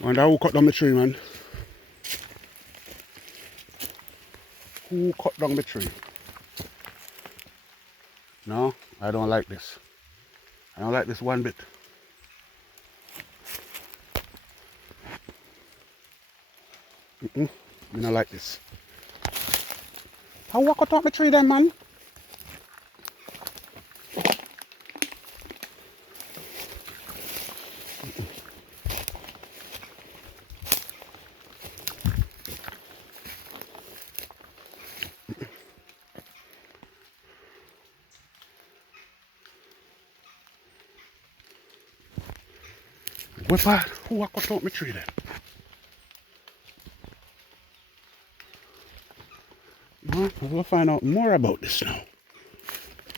Wonder who cut down the tree, man? Who cut down the tree? No, I don't like this. I don't like this one bit. I don't like this. How you cut down the tree then, man? What part? Who cut down the tree then? No, we'll find out more about this now.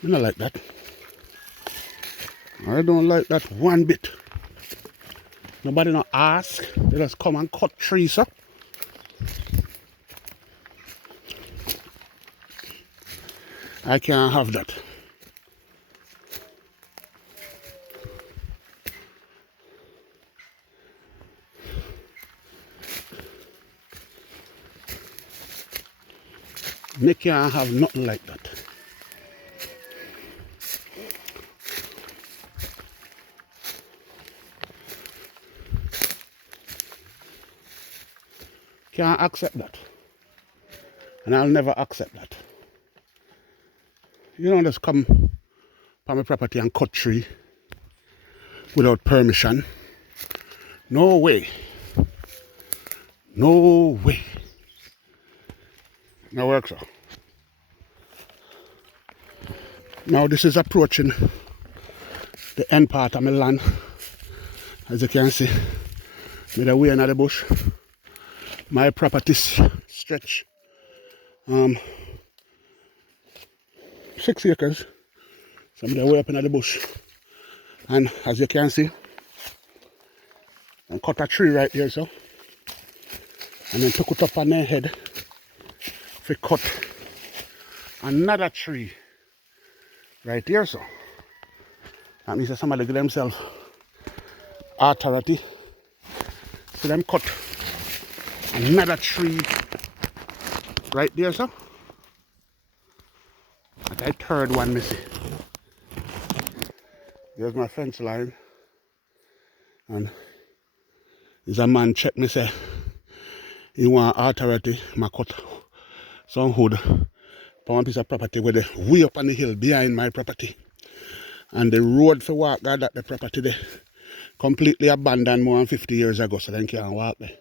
I don't like that. I don't like that one bit. Nobody not ask. They just come and cut trees up. I can't have that. They can't have nothing like that. Can't accept that. And I'll never accept that. You don't just come on my property and cut tree without permission. No way. No way. No work, so. Now this is approaching the end part of my land. As you can see, with the way in the bush. My property stretch 6 acres. So I'm way up in the bush. And as you can see, I cut a tree right there, so. And then took it up on their head to cut another tree right there, so. That means that somebody give themselves authority. So them cut another tree right there, so. That third one, missy. There's my fence line. And there's a man check me say he want authority, my cut some hood for one piece of property where they way up on the hill behind my property. And the road for walk got that the property there completely abandoned more than 50 years ago, so they can't walk there.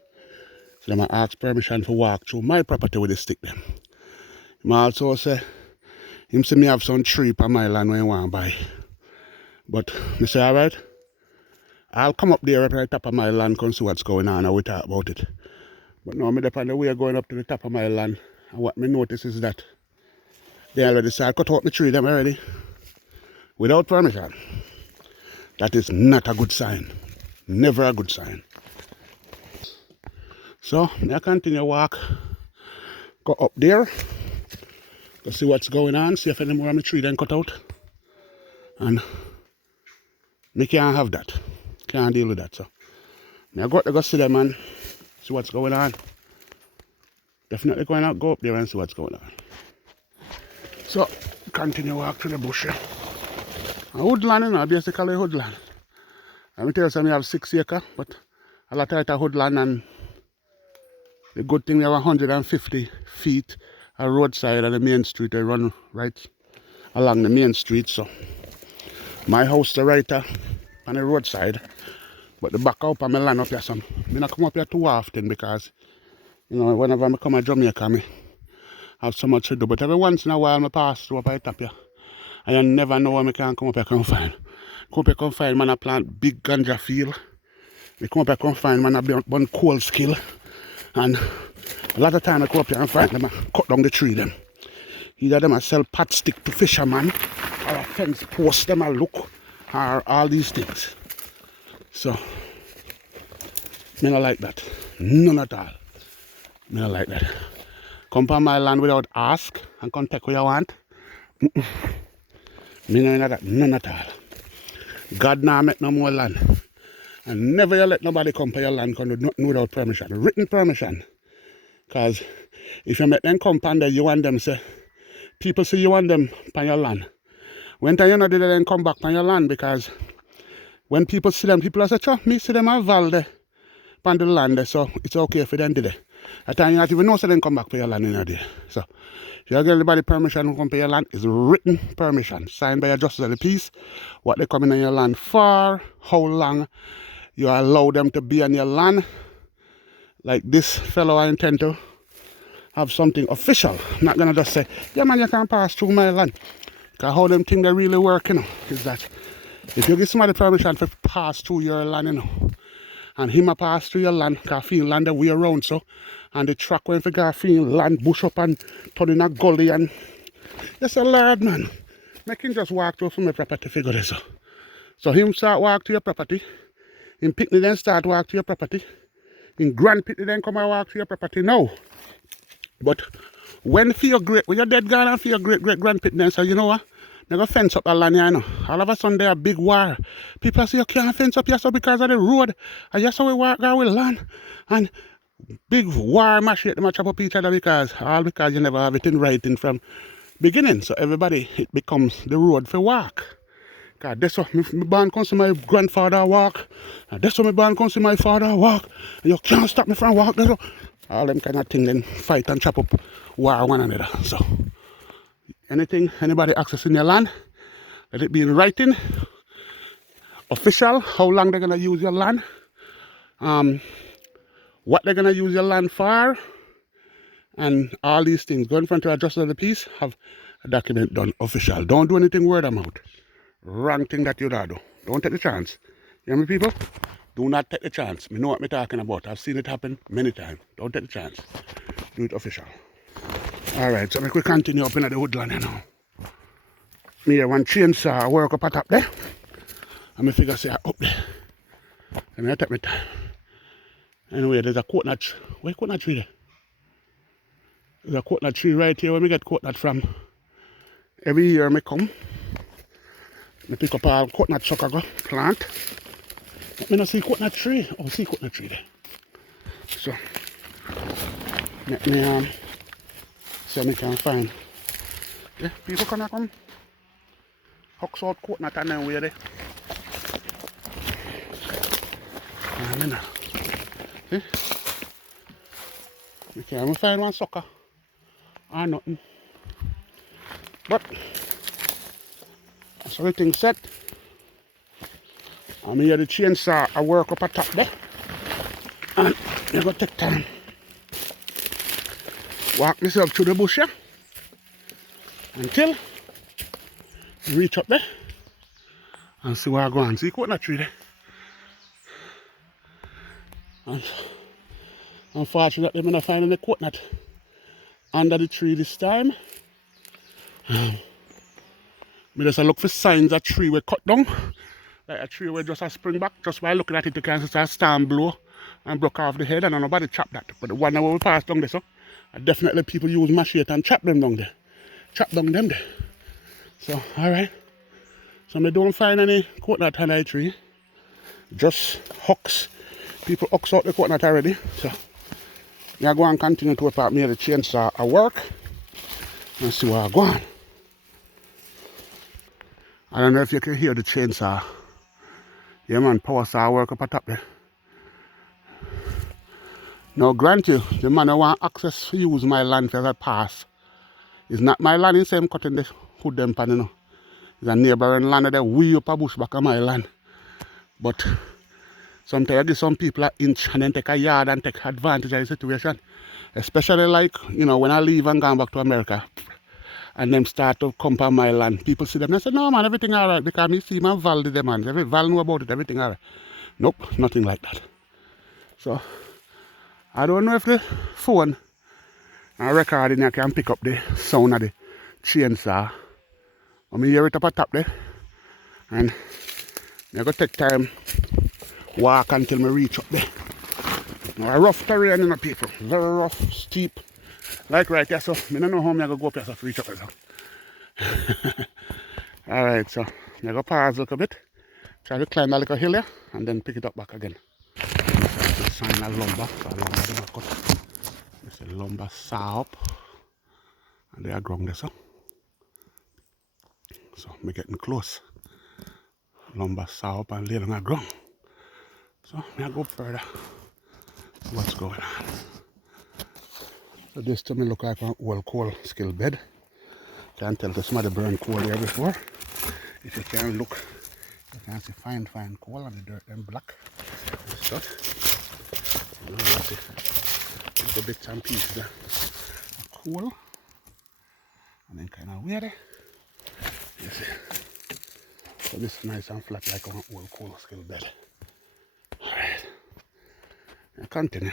So they ask permission to walk through my property with the stick them. He also say him see me have some tree on my land when he want to buy. But I say alright, I'll come up there up at the top of my land and see what's going on and we talk about it. But now I'm on the way going up to the top of my land, and what me notice is that they already started cut out the tree them already without permission. That is not a good sign. Never a good sign. So I continue walk, go up there, go see what's going on, see if any more of the tree then cut out. And me can't have that. Can't deal with that. So I got to go see them and see what's going on. Definitely going to go up there and see what's going on. So continue walk through the bush. A woodland, you know, basically woodland. Let me tell you something, I have 6 acres, but a lot of it is woodland, and the good thing we have 150 feet a roadside of the main street. I run right along the main street, so my house the right on the roadside, but the back up on my land up here, so I don't come up here too often because, you know, whenever I come to Jamaica, I have so much to do. But every once in a while, I pass through up at the top here. And you never know where I can come up here and find. Come up here and find man a plant big ganja field. I come up here and find man a one coal skill. And a lot of time I come up here and find them and cut down the tree them. Either them a sell pot stick to fisherman, or a fence post them a look, or all these things. So, me not like that. None at all. Me not like that. Come on my land without ask and come take what you want. Me not that. None at all. God nah make no more land. And never you let nobody come to your land because nothing without permission. Written permission. Because if you make them come and you want them say, people see you want them on your land. When time you know they then come back on your land because when people see them, people say, "Cho, me see them a valde on the land, so it's okay for them to do. At time you not even know so then come back to your land in a day. So if you get anybody permission to come to your land, it's written permission, signed by a justice of the peace, what they come in on your land for, how long you allow them to be on your land. Like this fellow, I intend to have something official. I'm not gonna just say, yeah man, you can pass through my land. Because how them things they really work, is that if you give somebody permission to pass through your land, and him a pass through your land, because feel land the way around so, and the truck went for go feel land bush up and turn in a gully and yes a lord man. Make him just walk through from my property figure this. So him start walk to your property, him picnic then start walk to your property, in grand picnic then come and walk to your property now. But when you're dead gone and for your great grand picnic then so you know what? They go fence up the land here, All of a sudden there a big war. People say you can't fence up here so because of the road. And yes, so we walk out with land. And big war machine to chop up each other because you never have it in writing from beginning. So everybody, it becomes the road for walk. Because that's what my born comes to my grandfather walk. And that's what my born comes to my father walk. And you can't stop me from walk. All them kind of things then fight and chop up war one another. So anything, anybody accessing your land, let it be in writing, official, how long they're going to use your land, what they're going to use your land for, and all these things. Go in front of a justice of the peace, have a document done official. Don't do anything word of mouth. Wrong thing that you do. Don't take the chance. You hear me, people? Do not take the chance. I know what I'm talking about. I've seen it happen many times. Don't take the chance. Do it official. Alright, so we continue up in the woodland now. Me here one chainsaw work up at top there. And me figure say up there. And I take my time. Anyway, there's a coconut tree. Where's coconut tree there? There's a coconut tree right here where we get coconut from. Every year I come. I pick up all coconut sucker go plant. Let me not see coconut tree. Oh, see coconut tree there. So let me so I can find. Yeah, people can come hooks out coconut and then wear it. See? We can't find one sucker or nothing. But that's everything set. I'm here the chainsaw I work up at top there. And I'm gonna take time. Walk myself through the bush here until I reach up there and see where I go and see coconut tree there. And unfortunately, I'm not finding the coconut under the tree this time. I just look for signs that tree were cut down. Like a tree where just a spring back. Just by looking at it, you can see a storm blow and broke off the head and nobody chopped that. But the one that we passed down there, so definitely people use machete and chop them down there. Chop down them there. So, alright. So I don't find any coconut on the tree. Just hooks. People hooks out the coconut already. So I go and continue to work out me the chainsaw at work and see where I go on. I don't know if you can hear the chainsaw. Yeah man, power saw work up at top there. Now grant you, the man who want access to use my land for that pass. It's not my land, it's him cutting the hood them pan, It's a neighboring land that way up a bush back of my land. But sometimes I give some people an inch and then take a yard and take advantage of the situation. Especially like, when I leave and go back to America and them start to come on my land. People see them and say, no man, everything alright because me see my Val the man. Val know about it, everything alright. Nope, nothing like that. So I don't know if the phone and recording I can pick up the sound of the chainsaw. But me hear it up at top there. And I'm going to take time walk until I reach up there. Now, a rough terrain, people. Very rough, steep. Like right there, so I don't know how I'm going to go up there to reach up there. So. Alright, so I'm going to pause a little bit. Try to climb a little hill here and then pick it up back again. The sign of lumber, so lumber they cut. This is lumber saw up. And they are ground there, so. So we're getting close. Lumber saw up and lay on the ground. So I go further. See what's going on. So this to me look like an old coal skill bed. Can't tell the somebody burned coal here before. If you can look, you can see fine coal and the dirt and black and stuff. You know, you see little bits and pieces of coal. And then kind of weird. You see. So this is nice and flat like an old coal skill bed. Alright. And continue.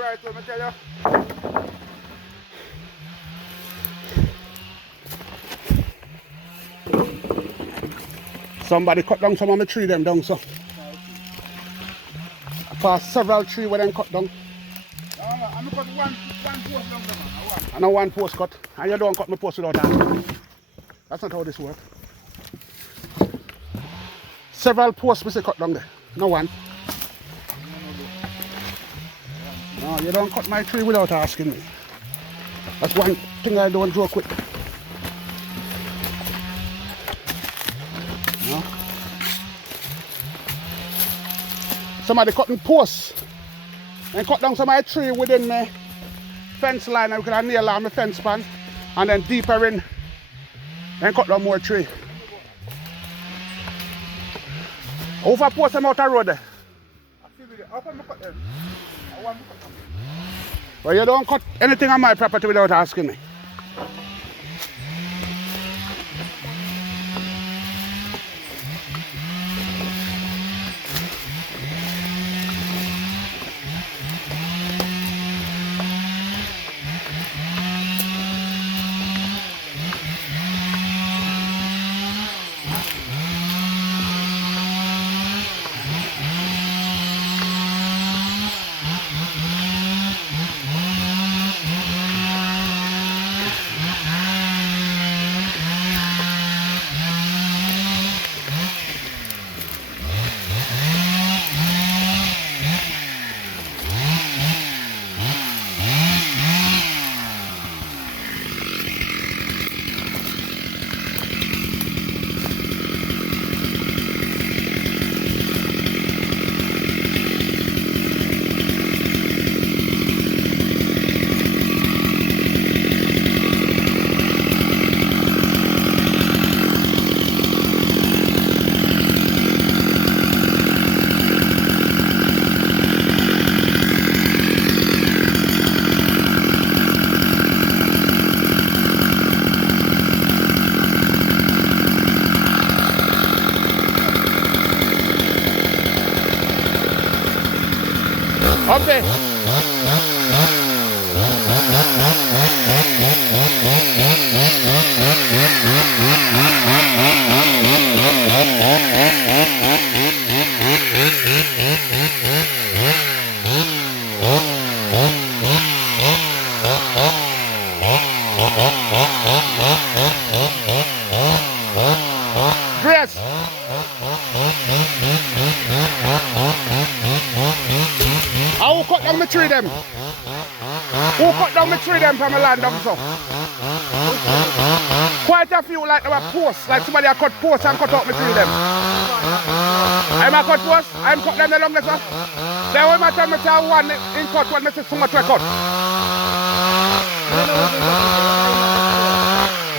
Right, let me tell you. Somebody cut down some of the tree them down, so. Past several trees where them cut down. I'm cut one post down there. I know one post cut. And you don't cut my post without asking. That's not how this works. Several posts we say cut down there. No one. No, you don't cut my tree without asking me. That's one thing I don't joke with. No. Somebody cutting posts and cut down some of my tree within my fence line and we can nail on the fence span and then deeper in and cut down more tree. Over post them out the road there. Well, you don't cut anything on my property without asking me. Up there. Grace. Who cut down the tree them? Who cut down the tree them from the land down so? Quite a few like our posts, like somebody a cut posts and cut out the tree them. I'm a cut posts, I'm cut them the longest one. Then when I tell me to one in cut, one I say so much I cut.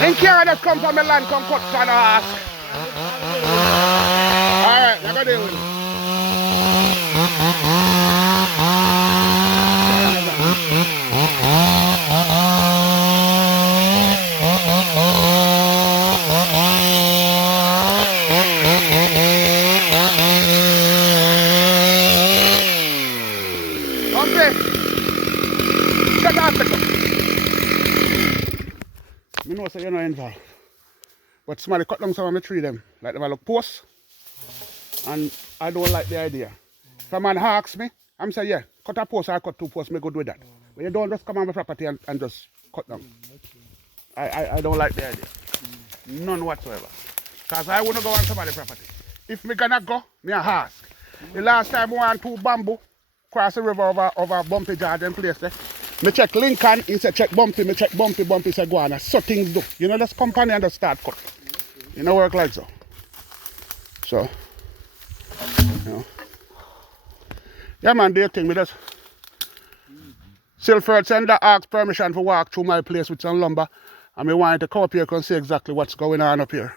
In care just come from the land, come cut trying to ask. Alright, I got deal with it. Shut up, pick up. I know so you're not involved. But somebody cut down some of my tree them. Like them I look post. And I don't like the idea. If a man asks me, I'm saying, yeah, cut a post or cut 2 posts, me good with that. But you don't just come on my property and just cut them. I don't like the idea. None whatsoever. Because I wouldn't go on somebody's property. If me gonna go, me a ask. The last time I went 2 bamboo cross the river over Bumpy Garden place there. Me check Lincoln, he said check Bumpy, me check Bumpy said go on. And so things do. You know, just company and just start cut. You know, work like so. So, you know. Yeah man, do you think me just Silford sender asked permission to walk through my place with some lumber and me wanted to come up here and see exactly what's going on up here.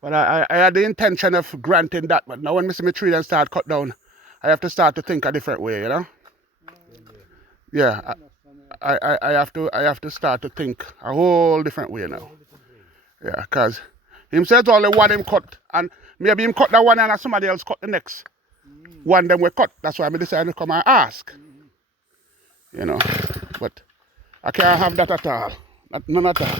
But I had the intention of granting that, but now when I see my tree then start cut down, I have to start to think a different way, you know? Yeah, I have to start to think a whole different way now. Yeah, because him says only one him cut, and maybe him cut that one and somebody else cut the next. One them we cut. That's why I decided to come and ask. You know, but I can't have that at all. None at all.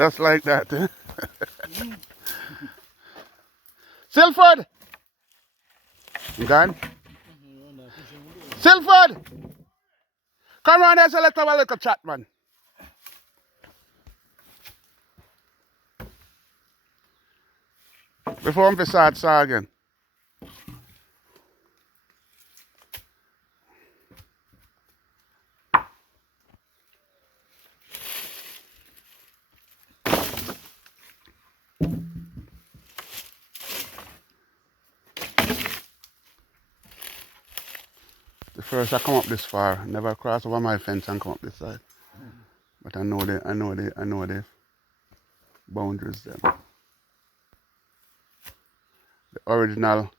Just like that. Eh? Silford! You gone? Silford! Come on here, so let's have a little chat, man. Before we start again. The first I come up this far, never cross over my fence and come up this side. But I know the boundaries them. The original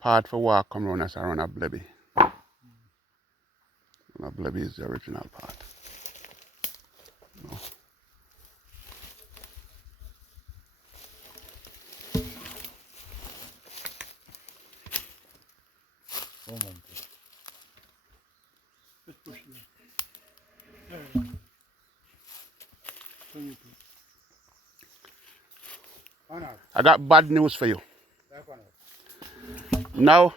part for walk come round as around a blebby. A blebby is the original part. No. I got bad news for you. Now,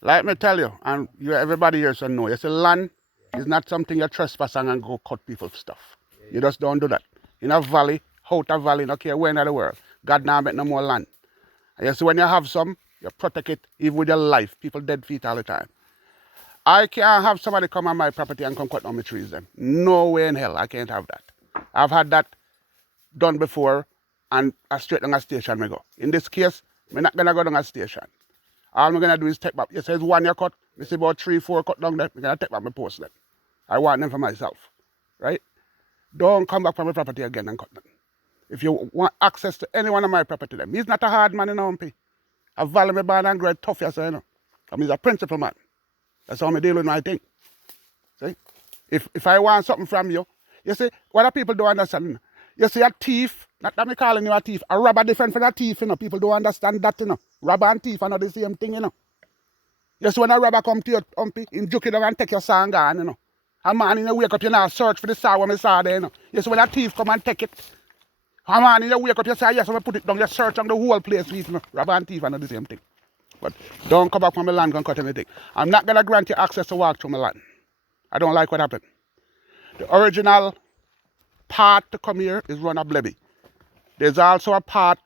like me tell you, and you everybody here should know, you see land is not something you trespass and go cut people's stuff. You just don't do that. In a valley, out a valley, no care where in the world, God now make no more land. And you see when you have some, you protect it even with your life. People dead feet all the time. I can't have somebody come on my property and come cut down my trees then. No way in hell, I can't have that. I've had that done before and I straight down a station me go. In this case, I'm not gonna go down a station. All I'm gonna do is take back. You say it's one you cut, me see about 3, 4 cut down there, I'm gonna take back my post then. I want them for myself. Right? Don't come back from my property again and cut them. If you want access to any one of my property then, he's not a hard man in Humpy. I value my band and great tough yourself, you know. I mean, he's a principal man. That's how I deal with my thing. See? If I want something from you, you see, what do people don't understand? You see a thief, not that me calling you a thief, a robber different from a thief, you know. People don't understand that, you know. Robber and thief are not the same thing, you know. You see when a robber come to your Humpy, he juke you down and take your song on, you know. A man in you wake up, you now search for the saw when I saw there, you know. You see when a thief come and take it. A man in you wake up, you say, yes, I'm going to put it down, you search on the whole place, you know. Robber and thief are not the same thing. But don't come back from my land and cut anything. I'm not going to grant you access to walk through my land. I don't like what happened. The original path to come here is run a blebby. There's also a path,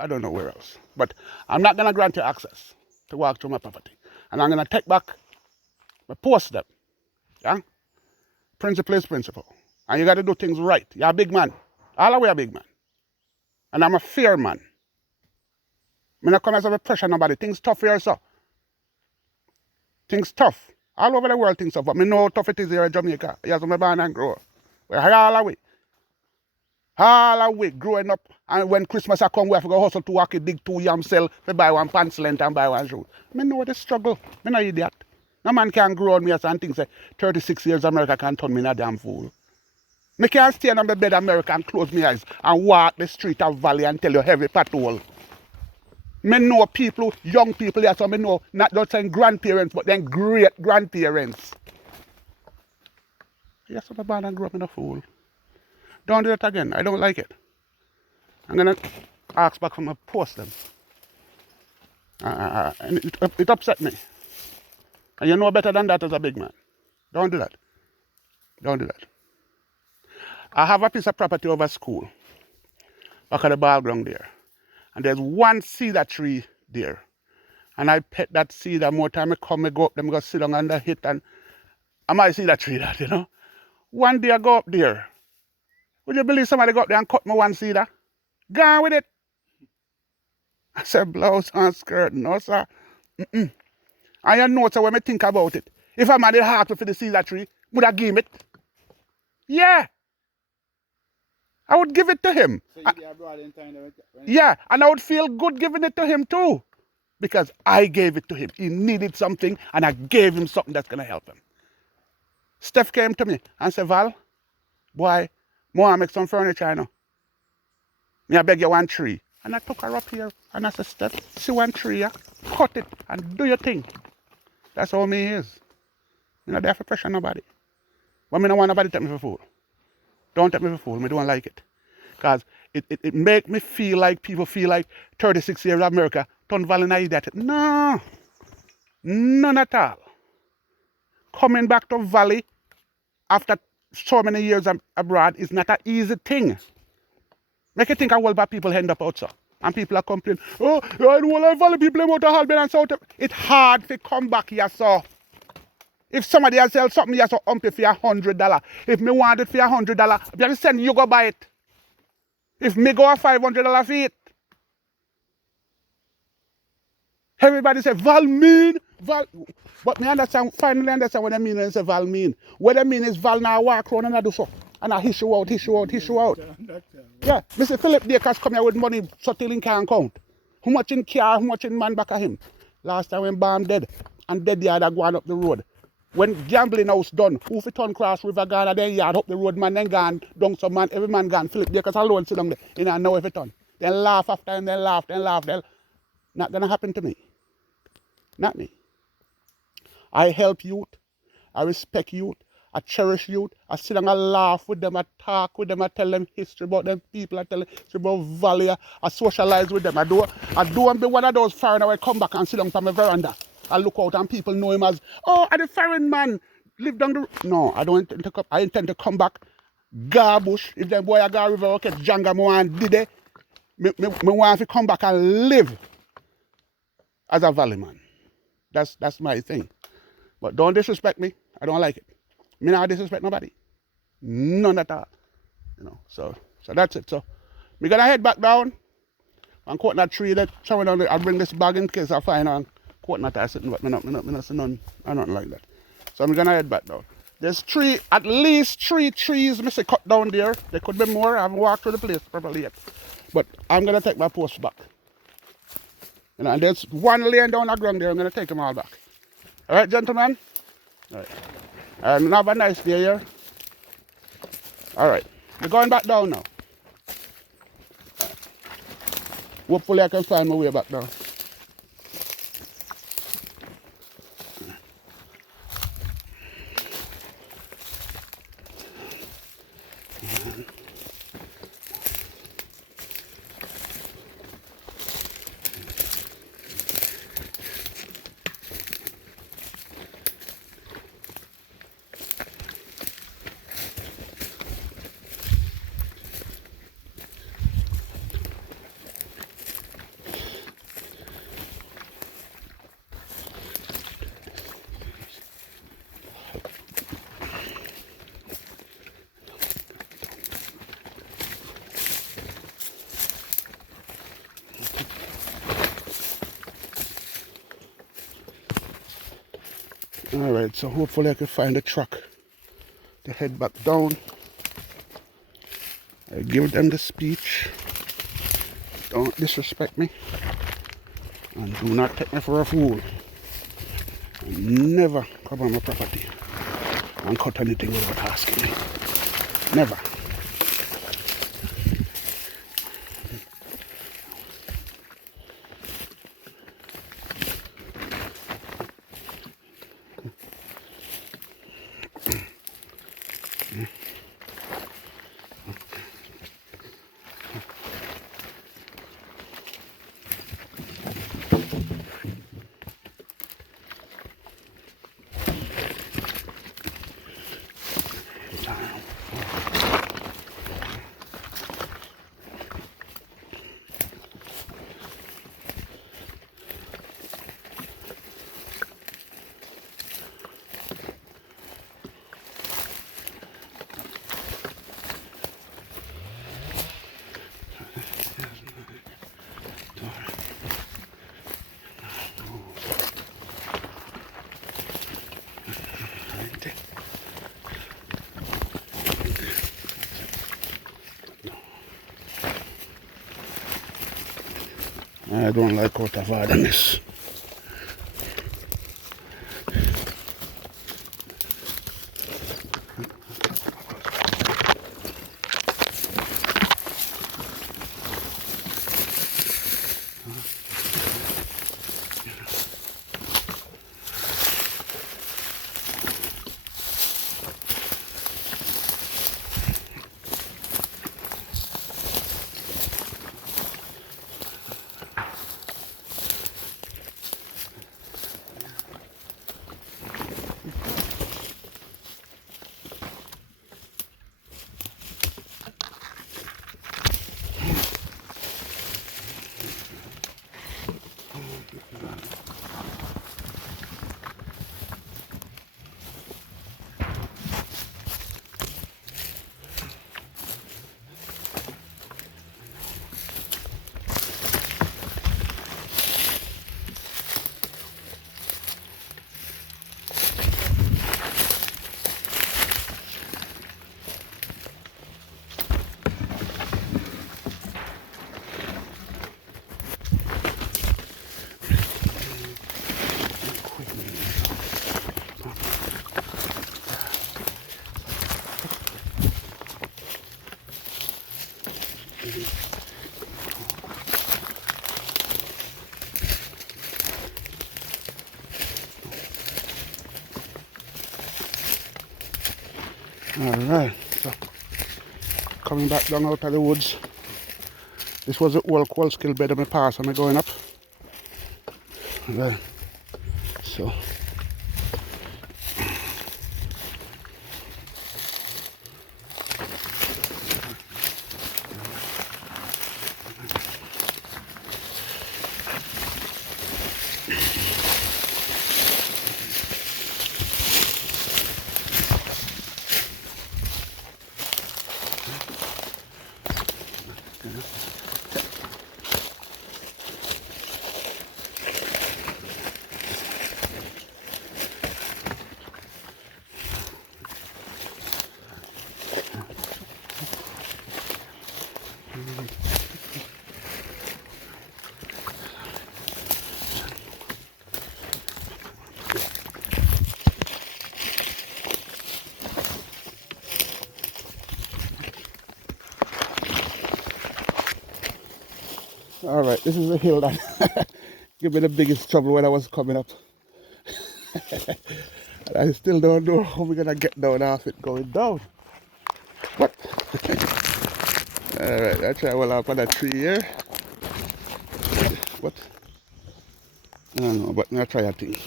I don't know where else. But I'm not going to grant you access to walk through my property. And I'm going to take back my post them. Yeah? Principle is principle. And you got to do things right. You're a big man. All the way a big man. And I'm a fair man. I'm not come as a pressure nobody. Things tough here, so. Things tough. All over the world things tough. But I know how tough it is here in Jamaica. Yes, I'm born and grow. We're all the way. All the way growing up. And when Christmas I come, we have to go hustle to walk a dig 2 yam sell to buy one pants length and buy one shoe. I know the struggle. I'm not idiot. No man can grow on me and think say 36 years America can turn me in a damn fool. I can't stay on the bed America and close my eyes and walk the street of Valley and tell you every patrol. I know people, young people there, so I know not just saying grandparents, but then great grandparents. Yes, I'm born and grew up in a fool. Don't do that again. I don't like it. I'm going to ask back for my post them. And it upset me. And you know better than that as a big man. Don't do that. Don't do that. I have a piece of property over school, back at the ball ground there. And there's one cedar tree there. And I pet that cedar. More time I come, I go up there, I go sit down under it, and I might see that tree that, you know. One day I go up there. Would you believe somebody go up there and cut me one cedar? Gone with it. I said, blouse and skirt. No, sir. And you know, so when I think about it, if a man had heart for the cedar tree, would I give him it? Yeah. I would give it to him. So you brought in time yeah, and I would feel good giving it to him too. Because I gave it to him. He needed something, and I gave him something that's going to help him. Steph came to me and said, Val, boy, I make some furniture, you know. Me I beg you one tree. And I took her up here, and I said, Steph, see one tree, yeah? Cut it, and do your thing. That's how me is. You know, they have to pressure nobody. But me don't want nobody to take me for fool. Don't take me for fool. I don't like it. Because it make me feel like people feel like 36 years of America, Ton Valley not that. No, none at all. Coming back to Valley after so many years abroad is not an easy thing. Make you think a whole lot of people end up outside. And people are complaining, oh, I don't want Valley people out of Halben and South. It's hard to come back here, so. If somebody has sell something, you have to ump it for $100. If me want it for $100, you understand, you go buy it. If me go a $500 for it. Everybody say, Val mean, Val. But me understand, finally understand what I mean when I say Val mean. What I mean is Val now walk around and I do so. And I issue out. Yeah, Mr. Philip Dakers come here with money so till he can't count. How much in car, how much in man back of him. Last time when Bam dead, and dead yard are going up the road. When gambling house done, who fi turn cross river gone and then yard up the road, man, then gone, down some man, every man gone, Philip Dakers alone sit down there, and I know every turn. Then laugh after and then laugh. Not gonna happen to me. Not me. I help youth, I respect youth, I cherish youth, I sit down and laugh with them, I talk with them, I tell them history about them people, I tell them history about Valley, I socialize with them. I do and be one of those foreigners who come back and sit down on my veranda. I look out and people know him as, oh, I'm the foreign man, live down the road. No, I don't intend to come. I intend to come back, garbush. If them boy a go river, okay, Janga, me want did it. Me want to come back and live as a Valley man. That's my thing. But don't disrespect me. I don't like it. Me not disrespect nobody. None at all. You know, so that's it. So me gonna head back down and cut that tree that showing on I'll bring this bag in case I find on coconut or something, but me not see none or nothing like that. So I'm gonna head back down. There's at least three trees me say cut down there. There could be more. I haven't walked through the place properly yet. But I'm gonna take my post back. You know, and there's one laying down the ground there, I'm gonna take them all back. Alright, gentlemen? Alright. And have a nice day here. Alright. We're going back down now. Hopefully I can find my way back down. Alright, so hopefully I can find a truck to head back down. I give them the speech. Don't disrespect me. And do not take me for a fool. And never come on my property and cut anything without asking me. Never. I don't like out of hardness. Alright, so coming back down out of the woods. This was the old coal skill bed of my past and I'm going up. Alright, so alright, this is the hill that gave me the biggest trouble when I was coming up. And I still don't know how we're gonna get down off it going down. But alright, I try well up on that tree here. What? I don't know, but I'll try a thing.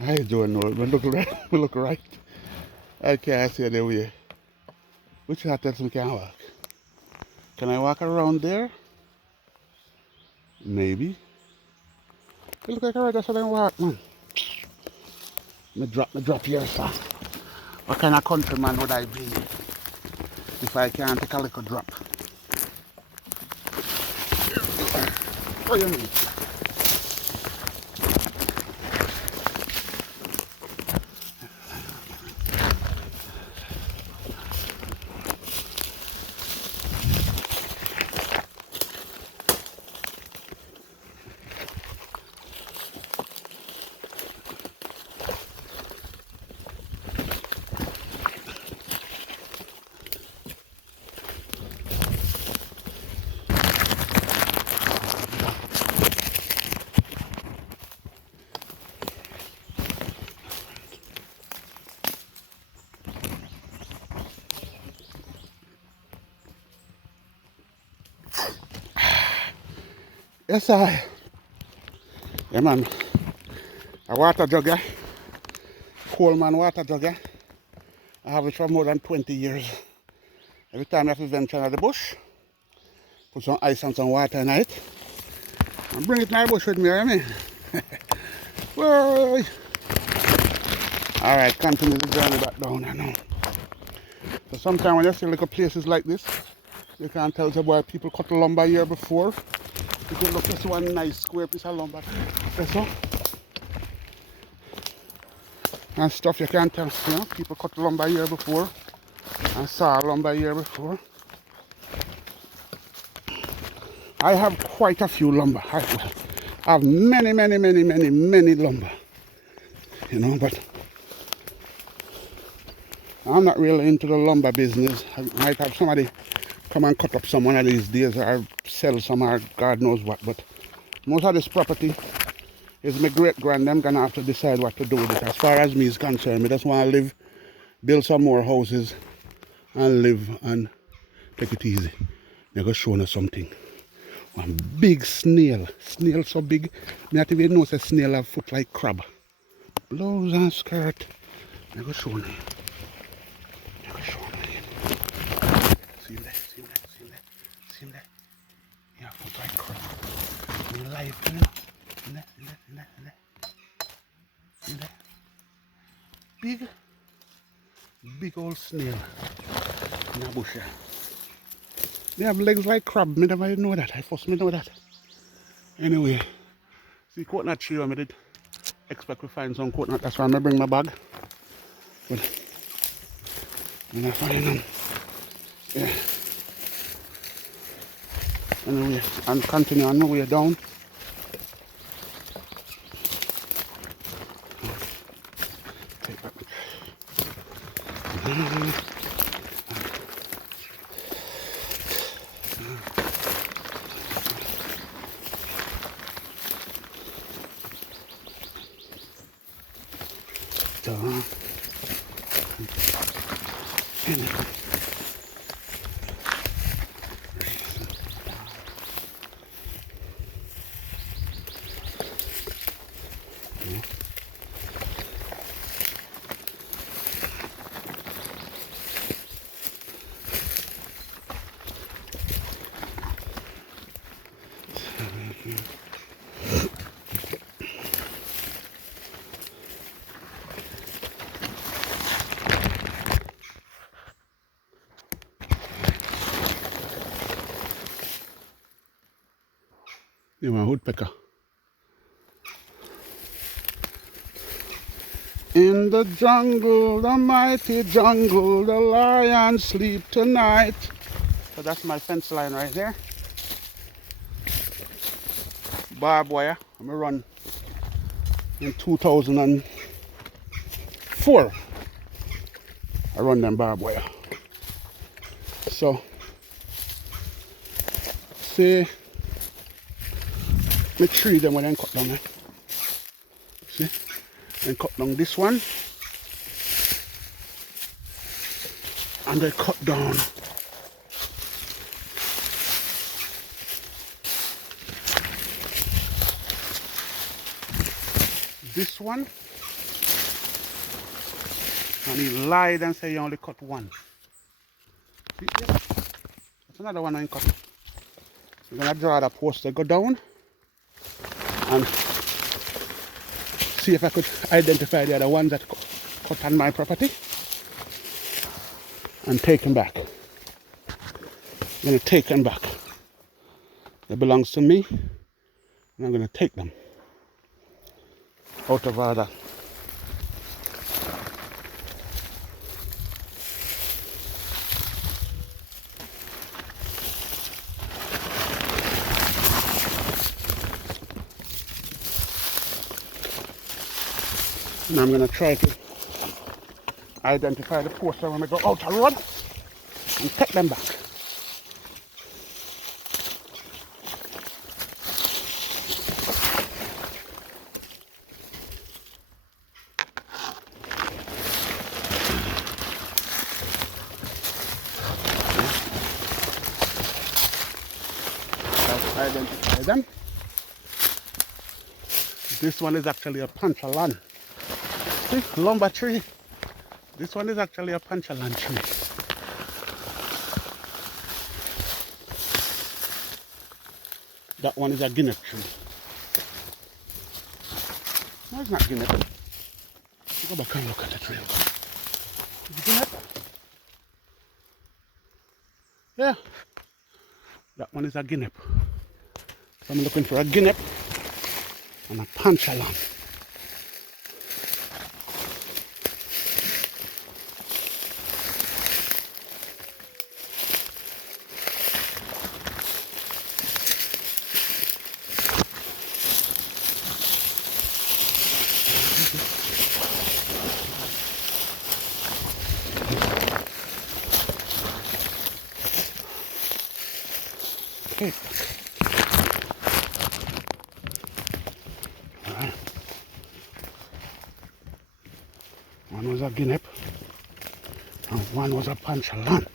I don't know, but look right, look right. I can't see the way. Which hat tells me can walk? Can I walk around there? Maybe. It look like alright, that's how I walk, man. Me drop here, sir. What kind of countryman would I be if I can't take a little drop? What do you mean? Yes, I. Yeah, man. A water jug, yeah. Coleman water jug, yeah. I have it for more than 20 years. Every time I have to venture out of the bush, put some ice and some water in it, and bring it in the bush with me, you know what I mean? Whoa. Alright, continue the journey back down, I know. So sometimes when you see little places like this, you can't tell why people cut the lumber here before. You could look at one nice square piece of lumber. That's all. And stuff you can't tell, you know, people cut lumber here before and saw lumber here before. I have quite a few lumber. I have many lumber, you know, but I'm not really into the lumber business. I might have somebody come and cut up some one of these days or sell some or God knows what, but most of this property is my great-grand. I'm gonna have to decide what to do with it. As far as me is concerned, I just want to live, build some more houses and live and take it easy. I'm gonna show you something. One big snail so big, I not even know a snail have foot like crab. Blouse and skirt. I'm gonna show you. See him there. Yeah, foot like crab. In life, you know. In there. Big old snail in the bush here. They have legs like crab. Me never know that. I first know that. Anyway, see coconut tree I did expect to find some coconut. That's why I bring my bag. But when I find them, yeah. Anyway, and continue on my way down. Take back my storm. You want a woodpecker? In the jungle, the mighty jungle, the lion sleep tonight. So that's my fence line right there. Barbed wire. I'm gonna run in 2004. I run them barbed wire. So, see, me tree them when I cut down. See, and cut down this one, and I cut down this one, and he lied and said you only cut one. See, yeah. That's another one I cut. I'm gonna draw the post to go down and see if I could identify the other ones that cut on my property and take them back. I'm gonna take them back. They belongs to me, and I'm gonna take them out of order. And I'm gonna try to identify the posts when we go out the road and take them back. Identify them. This one is actually a panchalan. See, lumber tree. This one is actually a panchalan tree. That one is a guinea tree. No, it's not guinea. Go back and look at the tree. Is it guinea? Yeah. That one is a guinea. So I'm looking for a guinea and a panchalan. Okay. All right. One was a guinea and one was a panchalan.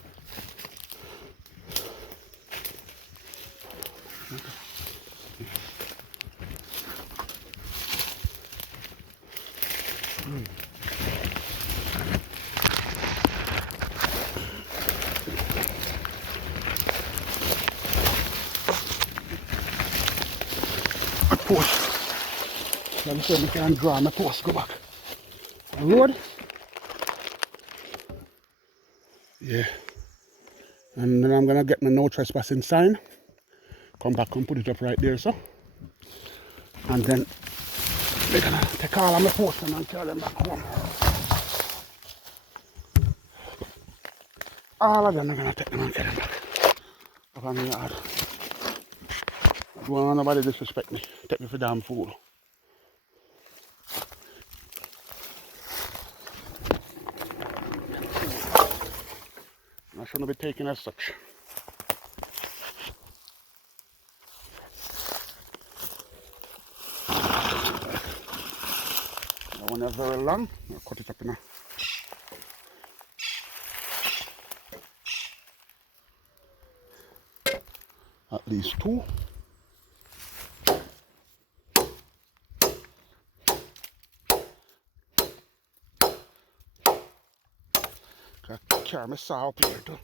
Post. Let me see if I can draw my post, go back. Road. Yeah. And then I'm gonna get my no trespassing sign. Come back and put it up right there, so. And then we're gonna take all of my posts and carry them back home. All of them I'm gonna take them and carry them back. Up on the yard. I don't want nobody disrespect me. Take me for damn fool. I shouldn't be taken as such. When I not very long. I'll cut it up in at least 2. I carry my saw up here too.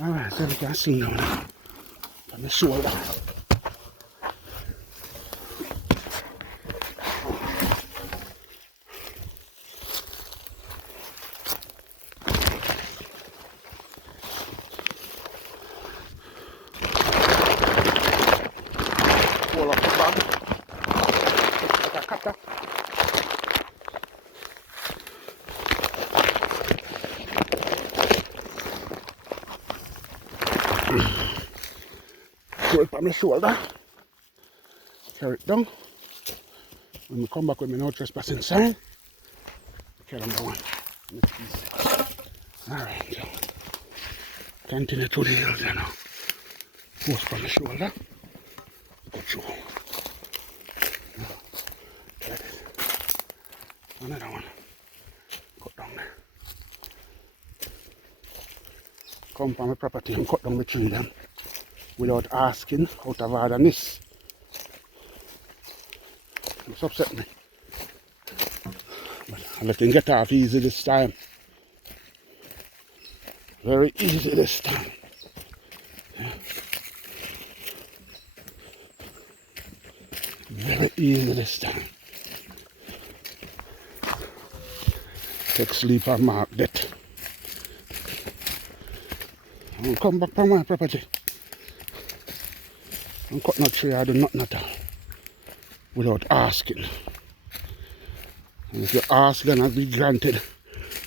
Alright, so we can see now on the shoulder. Pull up the bag. Like a cutter. Put it on my shoulder. Carry it down. When we come back with my no trespassing sign, carry them down. Alright, so continue to the hills you know. Post on the shoulder. Go through. Like this. Another one. Cut down there. Come from my property and cut down the tree then. Without asking out of orderness. It's upset me. But I let him get off easy this time. Very easy this time. Yeah. Very easy this time. Take sleep and mark that. I'll come back from my property. And cut no tree or do nothing at all. Without asking. And if you ask, then I'll be granted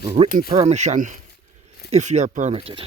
written permission if you're permitted.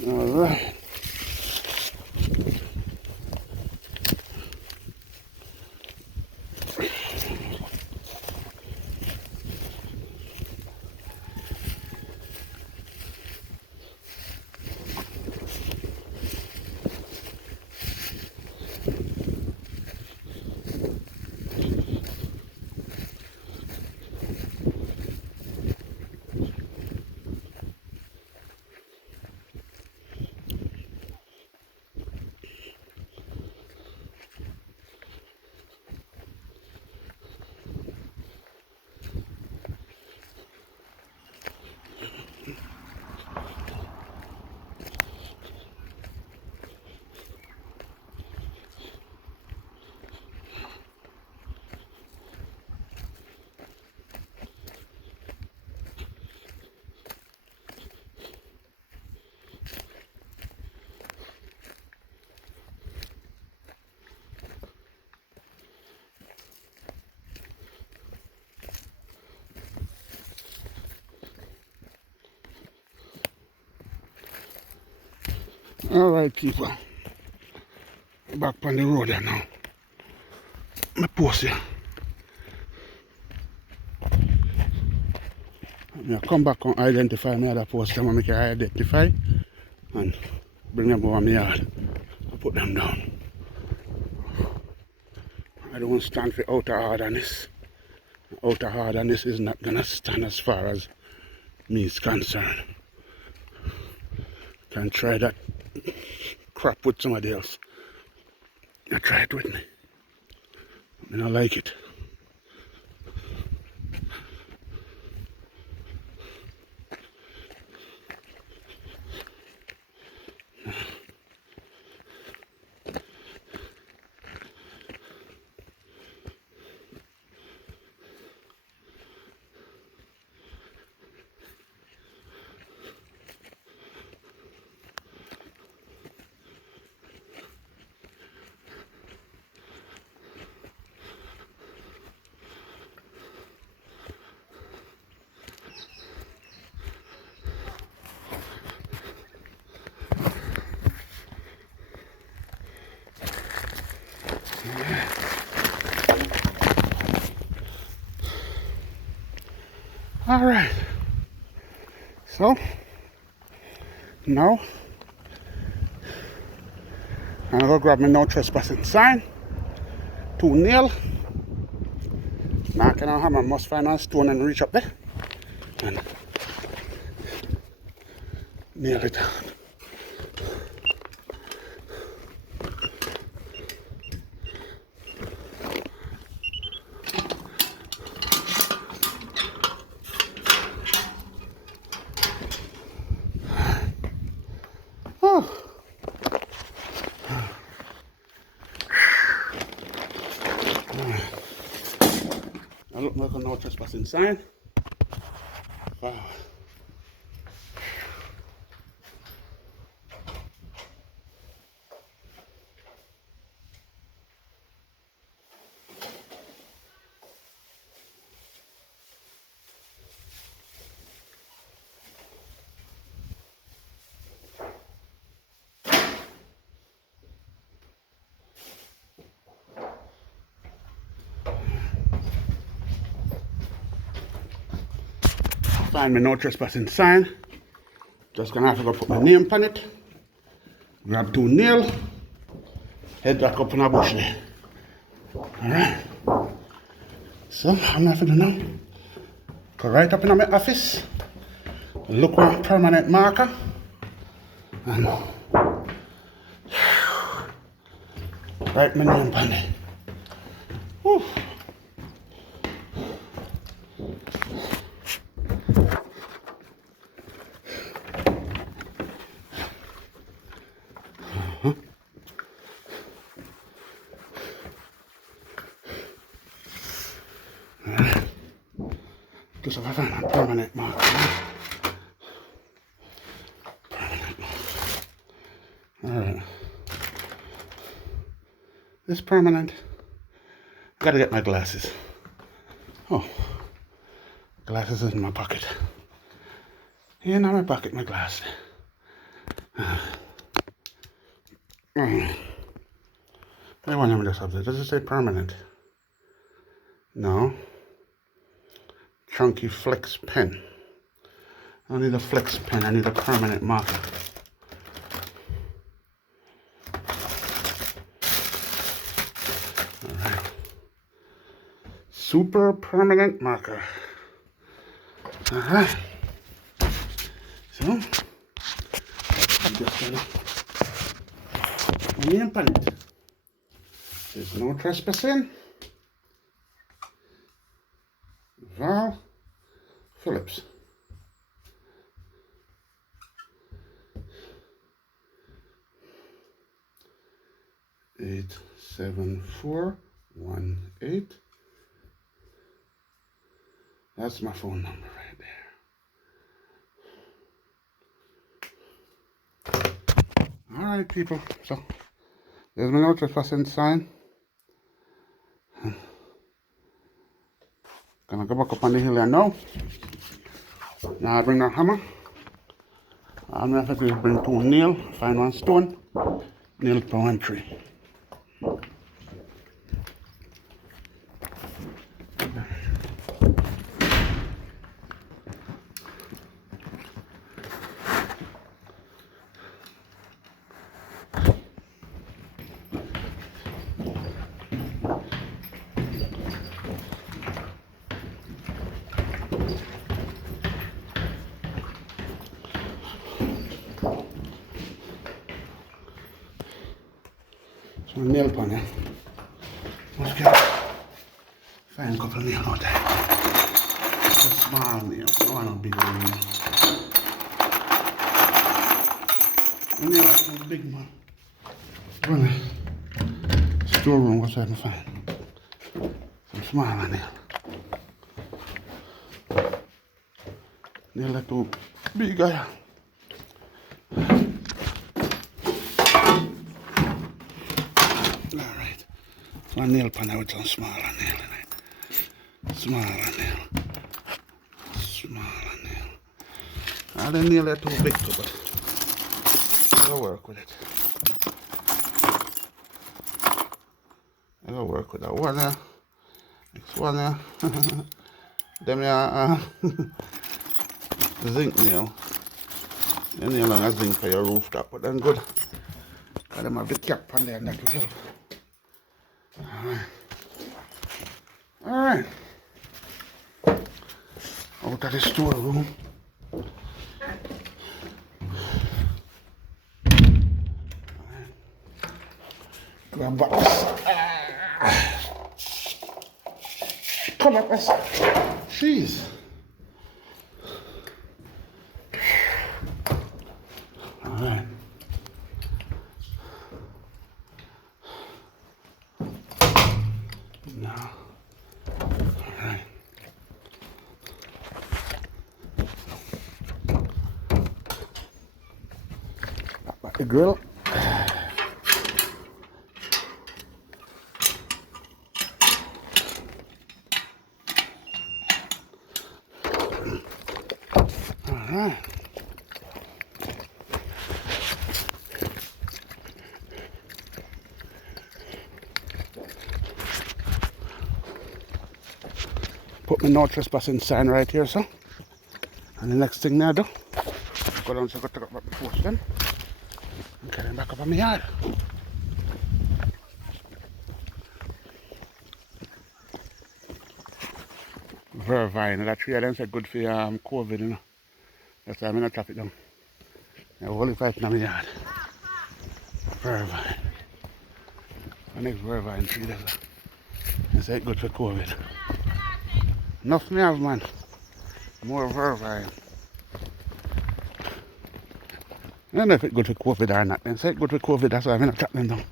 Alright. Alright, people. Back on the road here now. My post here. I come back and identify my other post and make it identify and bring them over my yard and put them down. I don't stand for outer hardness. Outer hardness is not gonna stand as far as me is concerned. Can try that crap with somebody else. You try it with me. I don't like it. Alright, so now I'm gonna go grab my no trespassing sign, 2 nail. Now I can have my must find a stone and reach up there and nail it down. I look like a no trespassing sign. Wow. Find my no trespassing sign. Just gonna have to go put my name on it. Grab 2 nails. Head back up in a bush there. Alright. So I'm gonna have to do now. Go right up in my office. Look for a permanent marker. And write my name on it. Whew. Just have I find a permanent marker. Permanent marker. Alright. This permanent. I gotta get my glasses. Oh. Glasses is in my pocket. In my pocket, my glasses. I want to just have this. Does it say permanent? No. Chunky flex pen. I don't need a flex pen, I need a permanent marker. Alright. Super permanent marker. Alright. So, I'm just gonna put my name on it. There's no trespassing. Val Phillips. Eight 7418. That's my phone number right there. All right, people. So there's my no trespassing sign. Gonna go back up on the hill there now. Now I bring that hammer. I'm gonna have to bring 2 nails, find 1 stone, nail it for 1 tree. So nail pan there. Let's get find a couple of nails out there. It's a small nail, I want a big one nail. A nail like a big man. Run the storeroom, what I can find. Some smaller nail. Nail that too big guy. Alright. One nail pan with some smaller nail in it. Smaller nail. Smaller nail. I didn't nail that too big too, but I'll work with it. I'll work with that one there. Next one there. Them here zinc nail. You nail on a zinc for your rooftop, but then good. Got them have the cap on there and that will help. Alright. Out of the storeroom. Grab box. Come up, us. Jeez. Alright. Now. Alright. Back the grill. Alright. Put my no trespassing sign right here, so. And the next thing now I do, go down so I go take up my post then. And carry them back up on my yard. Vervine, that tree I them said good for COVID, you know. That's why I'm gonna chop it down. I will only fight in my yard. Vervine. The next vervine tree that's it's like good for COVID. Enough me have, man. More vervine. I don't know if it's good for COVID or not. They say it's good for COVID, that's why I'm gonna chop them down.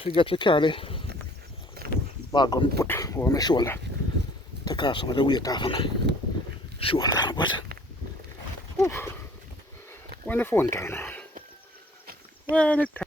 I forget to carry the bag and put over my shoulder. Take off some of the weight off of my shoulder. But whew, when the phone turn on. When it turn.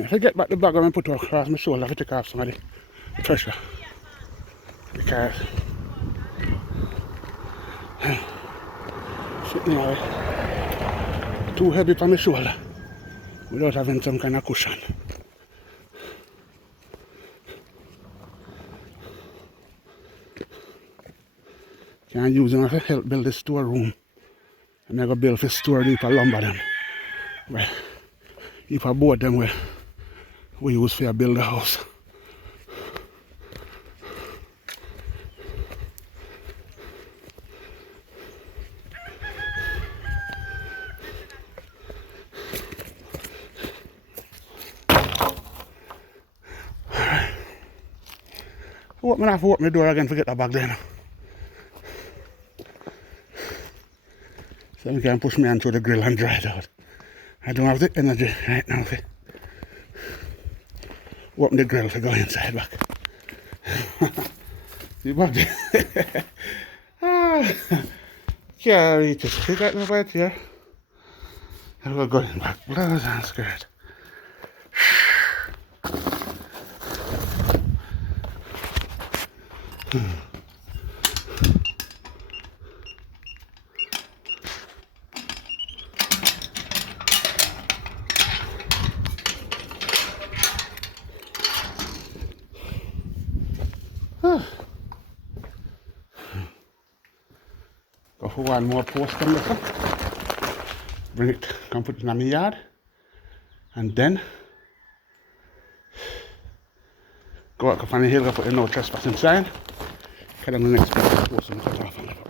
If I get back the bag and put it across my shoulder, I take off some of the pressure. Because sitting there too heavy for my shoulder without having some kind of cushion. Can use them to help build the storeroom. And I go build for store heap of lumber them. Well, heap of board them where we use for build the house. Alright. I have to open my door again to get the bag there now. So I can push me onto the grill and dry it out. I don't have the energy right now to open the grill to go inside back. See back there? Can't reach it. See that little bit here? And we're going back. Blouse and skirt. Go for one more post from the front. Bring it, come put it in my yard. And then go up on the hill and put the no trespassing sign. Cut on the next post and cut off on the front.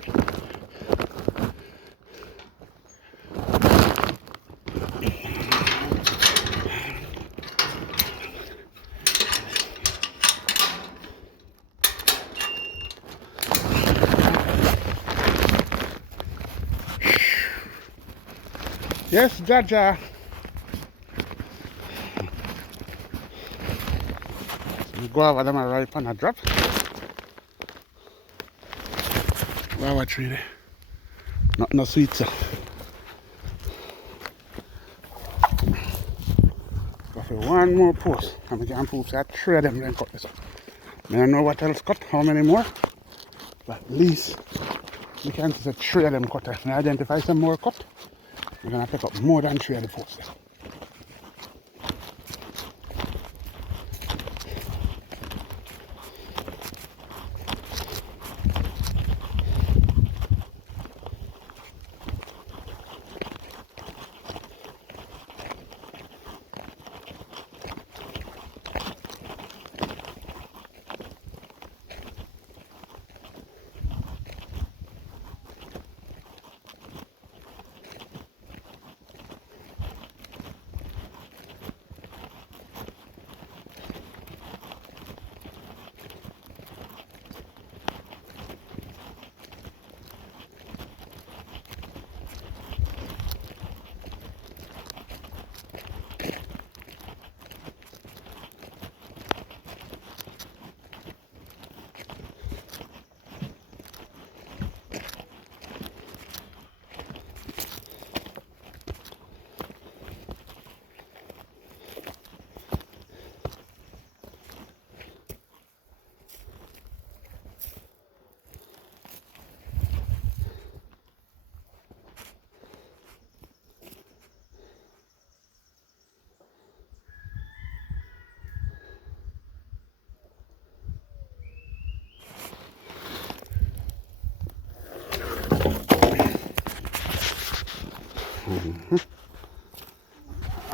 Yes, Jaja. So we go over them and ripe on a drop. Guava tree there. Not no sweet so. Go for one more post. And we can prove that three of them then cut this up. I don't know what else cut, how many more. But at least we can see three of them cut. If we identify some more cut, we're going to pick up more than three of the posts there.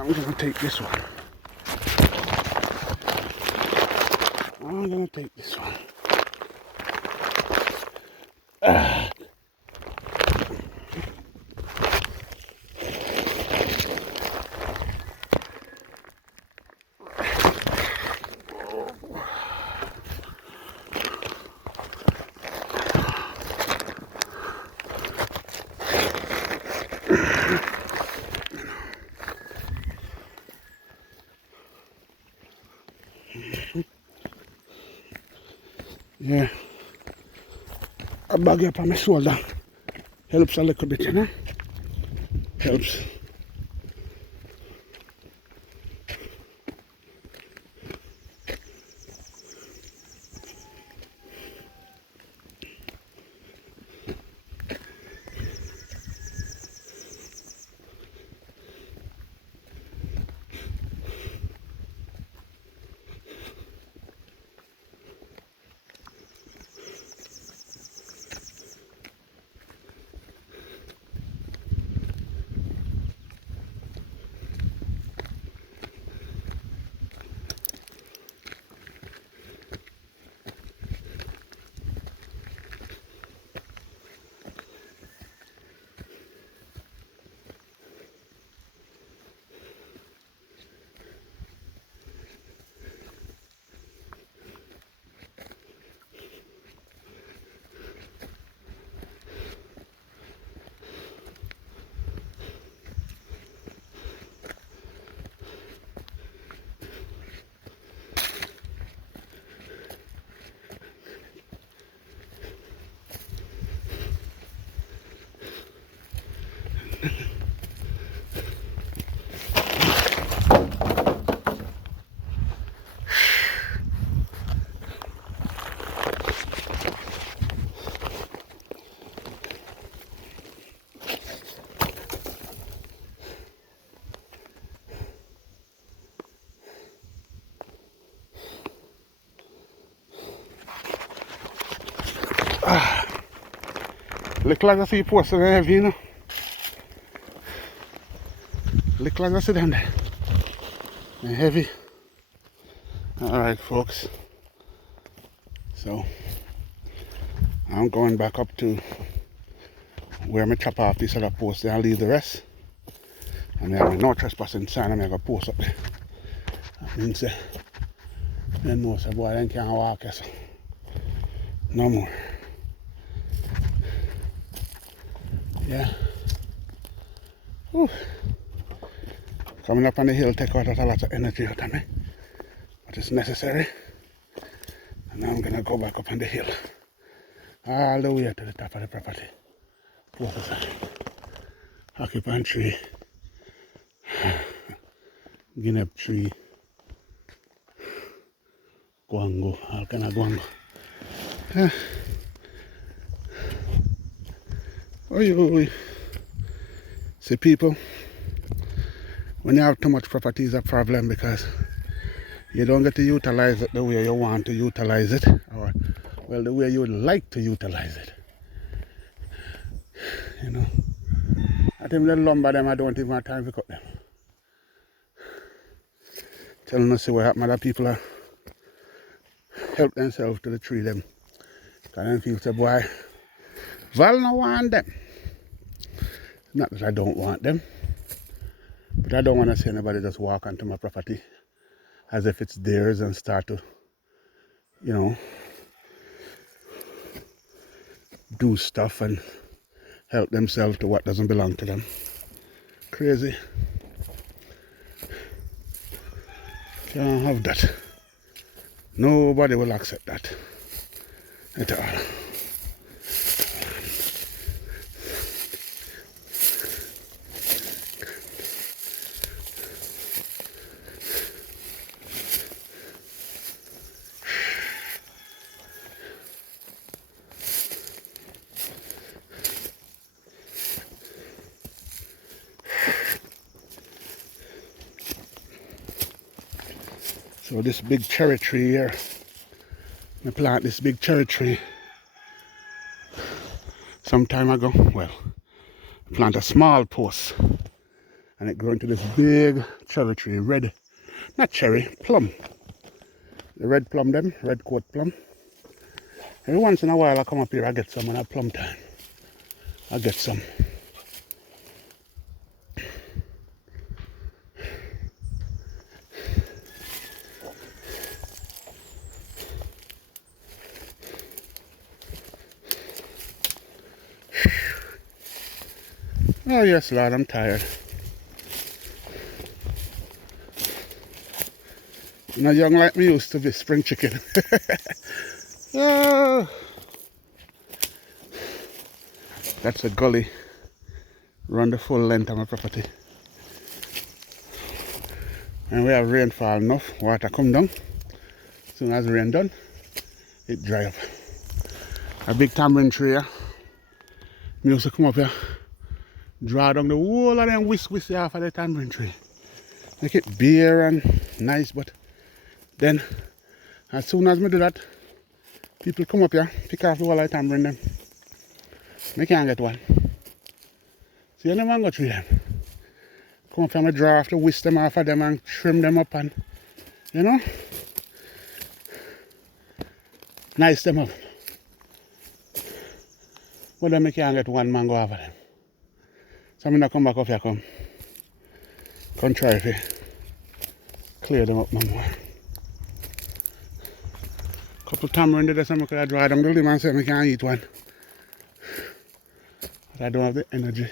I'm gonna take this one. I'm gonna take this one. Yeah, a bag up on my shoulder helps a little bit, you know. Helps. Look like I see you posted heavy, you know. Look like I see them there. They're heavy. Alright, folks. So, I'm going back up to where I'm going to chop off this other post and I'll leave the rest. And then I'm no trespassing sign, I'm going to post up there. That means they know so boy, they can't walk here, so. No more. Yeah. Whew. Coming up on the hill take out a lot of energy out of me. But it's necessary. And now I'm gonna go back up on the hill. All the way to the top of the property. Both sides. Occupant tree. Guinea tree. Guango. All kind of guango. Oh, see people, when you have too much property is a problem because you don't get to utilize it the way you want to utilize it, or well, the way you would like to utilize it. You know, I think the lumber them I don't even have time to cut them. Telling us see what happened, other people are help themselves to the tree them. Because then people say, boy, Val no want them. Not that I don't want them, but I don't want to see anybody just walk onto my property as if it's theirs and start to, you know, do stuff and help themselves to what doesn't belong to them. Crazy. Can't have that. Nobody will accept that at all. So this big cherry tree here, I plant this big cherry tree some time ago. Well, I plant a small post And it grew into this big cherry tree, red, not cherry, plum. The red plum them, red coat plum. Every once in a while I come up here, I get some, and at plum time, I get some. Oh yes, Lord, I'm tired. I'm not young like me used to be, spring chicken. Oh, that's a gully. Run the full length of my property. And we have rainfall enough, water come down. As soon as rain done, it dry up. A big tamarind tree here. Me used to come up here, draw down the whole of them whisk off of the tamarind tree. Make it bare and nice, but then as soon as me do that, people come up here, pick off the whole of the tamarind them. Me can't get one. See the mango tree them? Come up here and draw off the whisk them off of them and trim them up and, you know, nice them up. But then I can't get one mango off of them. So I'm going to come back up here, come try to clear them up no more. Couple tamarind there, so I could dry down the limb and say I can't eat one. But I don't have the energy.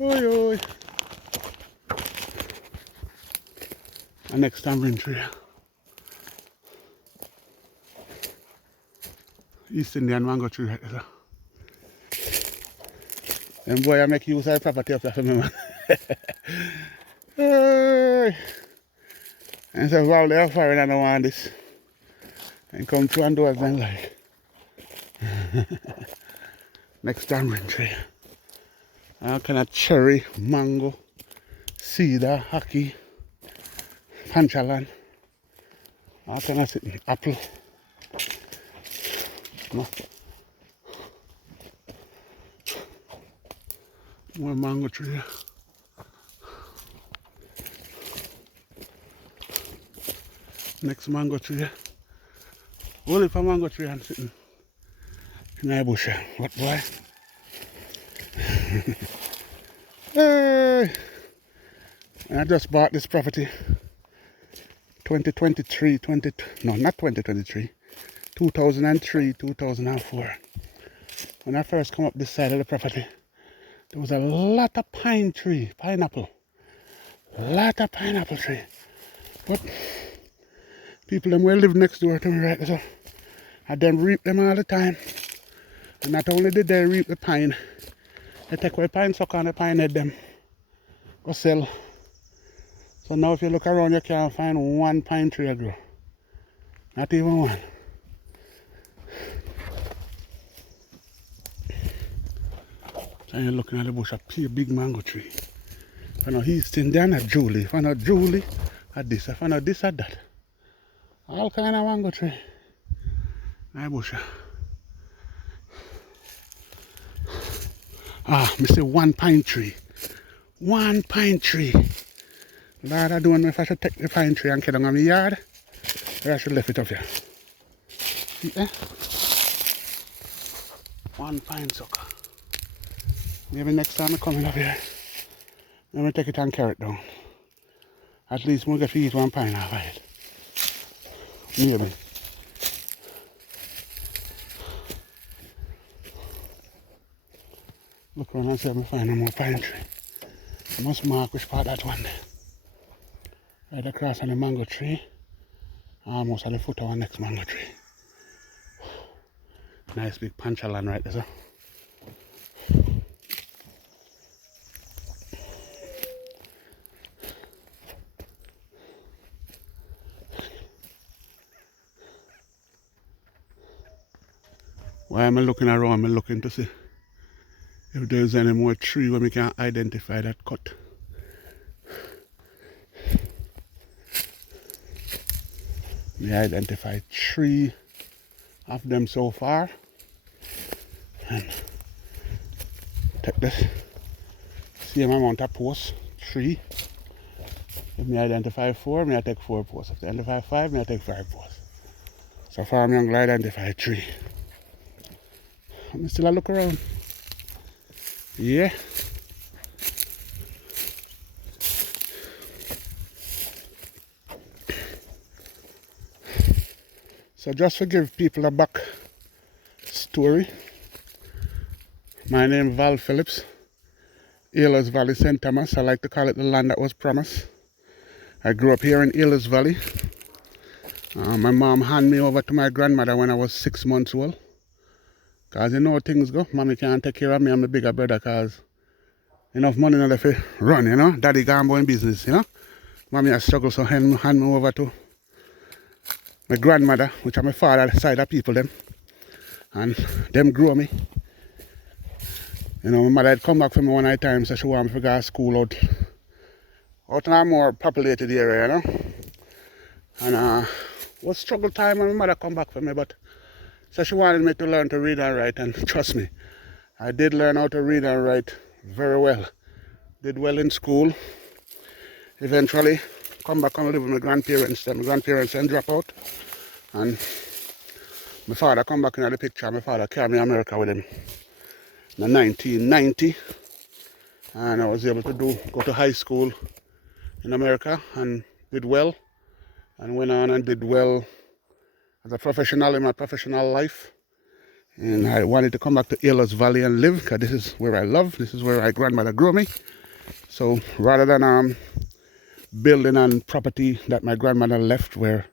Oi, oi. The next tamarind tree. East Indian mango tree right there. And boy, I make use of the property up there for me, man. Hey. And so while they're firing, I don't want this. And come through and do as they like. Next tamarind tree. All kind of cherry, mango, cedar, hockey, panchalan. All kind of sitting, apple. No. More mango tree. Next mango tree. Only for mango tree I'm sitting in my bush. What boy? Hey! I just bought this property 2023, no, not 2023, 2003, 2004. When I first come up this side of the property, there was a lot of pineapple. Lot of pineapple tree. But people them will live next door to me right so I them reap them all the time. And not only did they reap the pine, they take away pine sucker and the pine head them. Go sell. So now if you look around you can't find one pine tree grow. Not even one. So you're looking at the bush, a big mango tree. If I know East Indian or Julie. If I know Julie or this. If I know this or that. All kind of mango tree. My bush. Me say one pine tree. One pine tree. Lord, I don't know if I should take the pine tree and carry it on my yard. Or I should leave it up here. See there? One pine sucker. Maybe next time I come in up here, I'm going to take it and carry it down. At least we'll get to eat one pine off of it. Maybe. Look around and see if I find a more pine tree. I must mark which part that one there. Right across on the mango tree. Almost at the foot of our next mango tree. Nice big panchalan right there, sir. Why am I looking around? I'm looking to see if there's any more tree where we can identify that cut. We identified 3 of them so far. And take this. same amount of posts, 3. If me identify 4, me I take 4 posts. If I identify 5, me I take 5 posts. So far me only identify 3. I'm still a look around. Yeah. So just to give people a back story, my name is Val Phillips, Ehlers Valley, St. Thomas. I like to call it the land that was promised. I grew up here in Ehlers Valley. My mom handed me over to my grandmother when I was 6 months old. Because you know how things go. Mommy can't take care of me and my bigger brother because enough money not to run, you know. Daddy gone in business, you know. Mommy has struggled, so hand me over to my grandmother, which are my father's side of people them. And them grew me. You know, my mother had come back from me one night time, so she wanted me to go to school out in a more populated area, you know. And was struggle time when my mother come back for me, but so she wanted me to learn to read and write, and trust me, I did learn how to read and write very well. Did well in school. Eventually, come back and live with my grandparents. Then my grandparents then drop out, and my father come back into the picture. My father carried me to America with him in 1990, and I was able to go to high school in America and did well, and went on and did well as a professional in my professional life. And I wanted to come back to Ehlers Valley and live, because this is where I love. This is where my grandmother grew me. So rather than building on property that my grandmother left, where,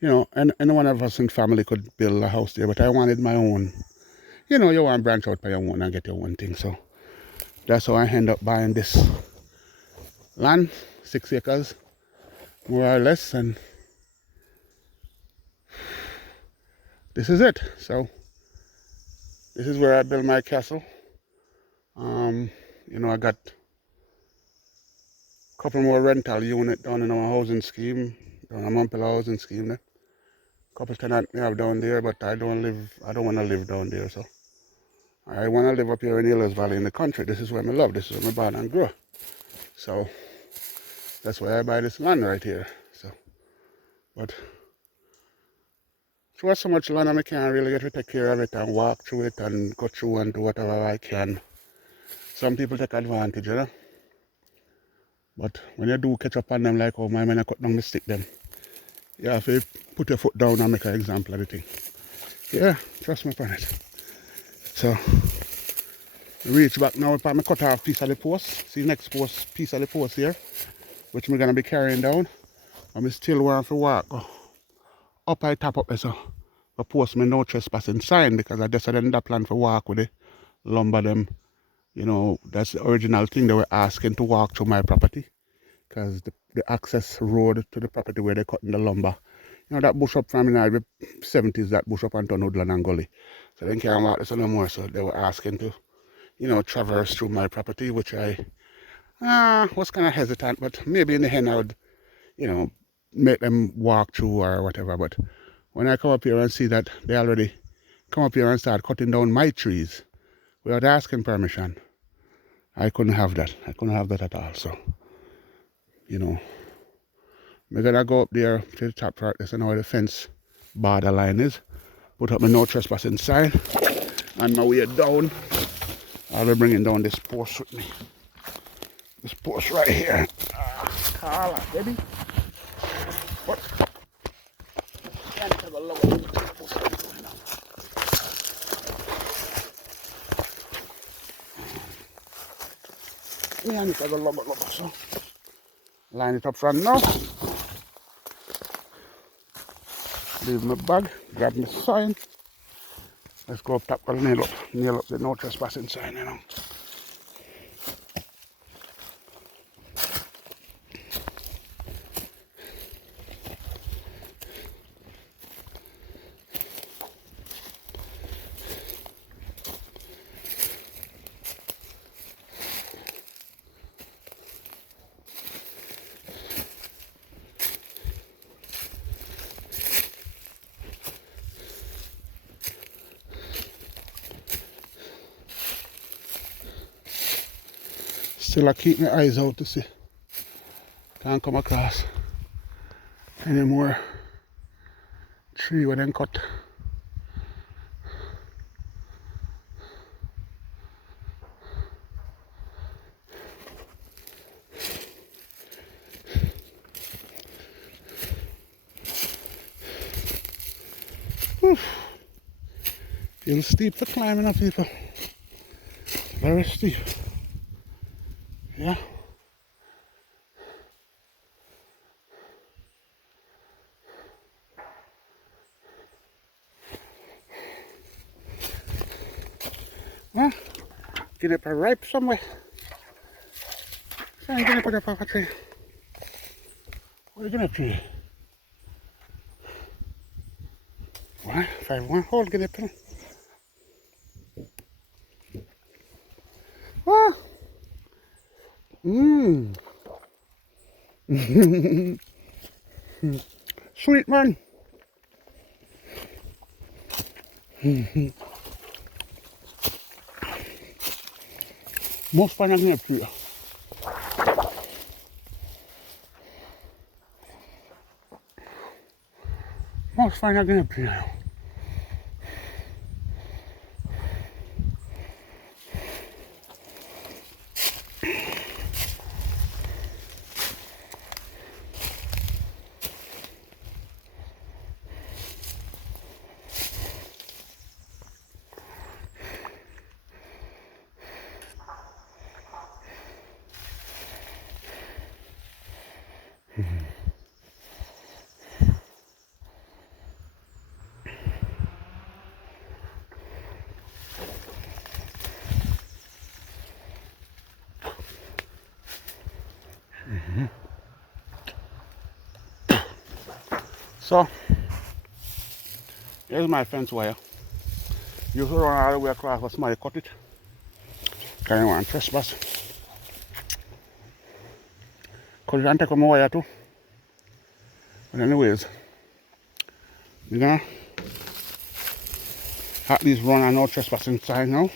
you know, and one of us in family could build a house there, but I wanted my own. You know, you want to branch out by your own and get your own thing. So that's how I end up buying this land, 6 acres, more or less, and this is it. So this is where I built my castle. You know, I got a couple more rental units down in our housing scheme, down a Mumpilla housing scheme there. Couple tenants we have down there, but I don't want to live down there, so I want to live up here in Ehlers Valley in the country. This is where I love. This is where I born and grow. So that's why I buy this land right here. So, but so so much land I can't really get to take care of it and walk through it and go through and do whatever I can. Some people take advantage, you know. But when you do catch up on them, like, oh, my man, I cut down the stick them. You have to put your foot down and make an example of the thing. Yeah, trust me upon it. So, reach back now, I cut off piece of the post. See next piece of the post here, which I'm going to be carrying down. And I still want to walk up I top up there, so I post me no trespassing sign, because I just didn't plan for walk with the lumber them. You know, that's the original thing they were asking to walk through my property, because the access road to the property where they're cutting the lumber, you know, that bush up from in the 70s, that bush up onto Woodland and Gully. So they can't walk this no more, so they were asking to, you know, traverse through my property, which I was kind of hesitant, but maybe in the end I would, you know, make them walk through or whatever. But when I come up here and see that they already come up here and start cutting down my trees without asking permission, I couldn't have that. I couldn't have that at all. So, you know, I'm gonna go up there to the top part. That's where the fence borderline is. Put up my no trespassing sign. On my way down, I'll be bringing down this post with me. This post right here. Carla, baby. What? Can't have a look at this post right now. Yeah, I need to have a look, so line it up front now. Leave my bag, grab my sign. Let's go up top and nail up the no trespassing sign, you know. Still I keep my eyes out to see. Can't come across any more tree where them cut. It's steep for climbing up, people. Very steep. Yeah. Huh? Get up a ripe somewhere. So I'm gonna put up a tree. What are you gonna do? What? 5-1 hole, get up here. Ah! Mmm. Sweet man. Most fun I'm gonna do. Most fun I'm gonna do. So, here's my fence wire. You can run all the way across, but somebody cut it. Carry on trespass. Cut it and take my wire too. But anyways, you know, at least run and no trespassing sign now.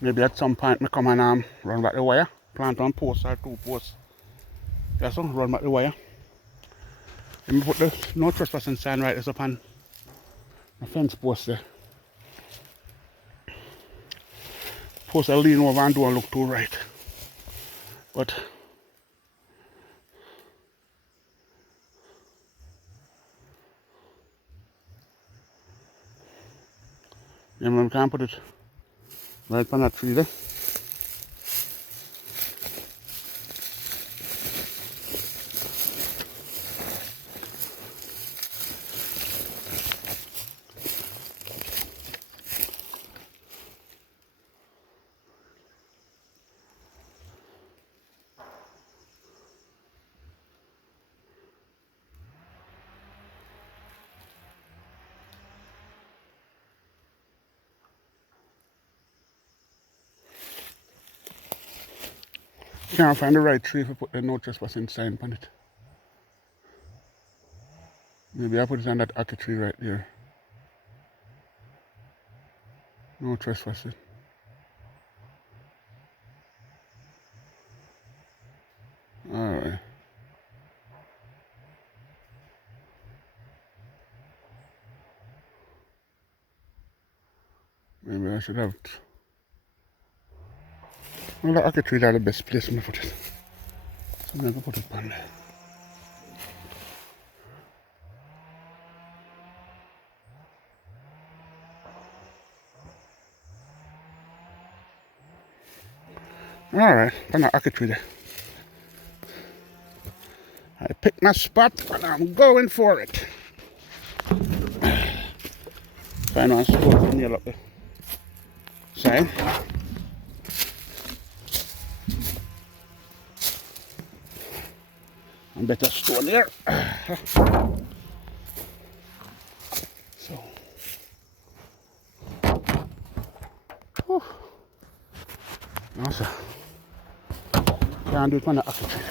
Maybe at some point I come and run back the wire. Plant one post or 2 posts. Yes, so run back the wire. Let me put the no trespassing sign right this up on the fence post there. Post I lean over and don't look too right. But yeah, man, we can't put it right on that tree there. Can't find the right tree if I put the no trespassing sign on it. Maybe I put it on that ackee tree right there. No trespassing. Alright. Maybe I should have it. Well, the ackee tree is the best place to put it. So I'm going to put it on there. Alright, on the ackee tree there. I picked my spot and I'm going for it. Find one spot nail up the sign. And better stone there. So. Whew. No, sir. Can't do it on the ackee tree.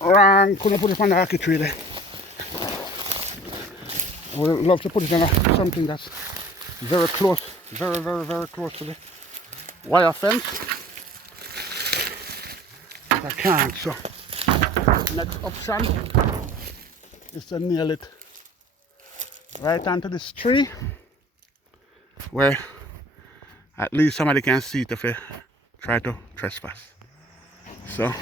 Wrong, couldn't put it on the hockey tree there. I would love to put it on something that's very close, very close to the wire fence. But I can't, so next option is to nail it right onto this tree where at least somebody can see it if they try to trespass. So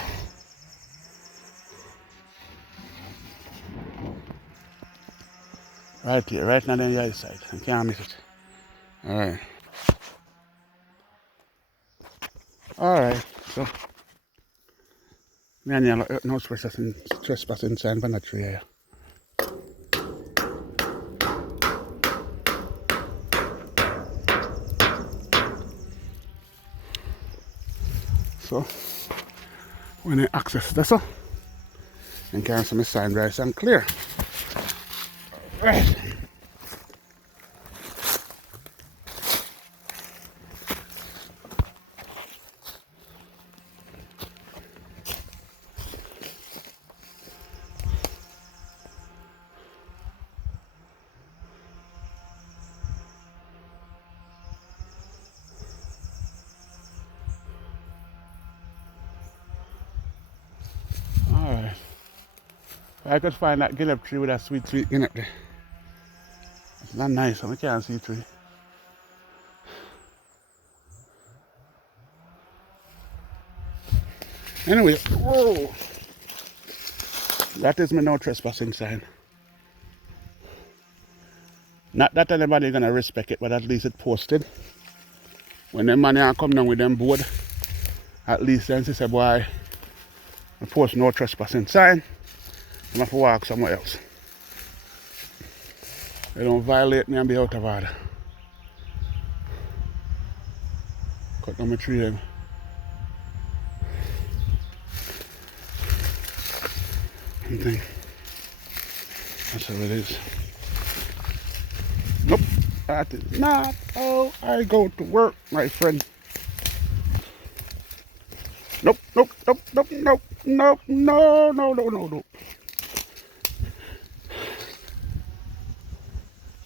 right here, right now on the other side. I can't miss it. Alright. Alright, so me and you no trespassing sign from the tree here. So when I access this, and can see my sign right and clear. Right. Alright. If I could find that gillip tree with a sweet gillip there. It's not nice, I can't see tree. Anyway, whoa! That is my no trespassing sign. Not that anybody gonna respect it, but at least it posted. When them man come down with them board, at least then say, boy, I post no trespassing sign, I'm have to walk somewhere else. They don't violate me and be out of order. Cut down my tree then. Thing. That's how it is. Nope, that is not how I go to work, my friend. Nope. No.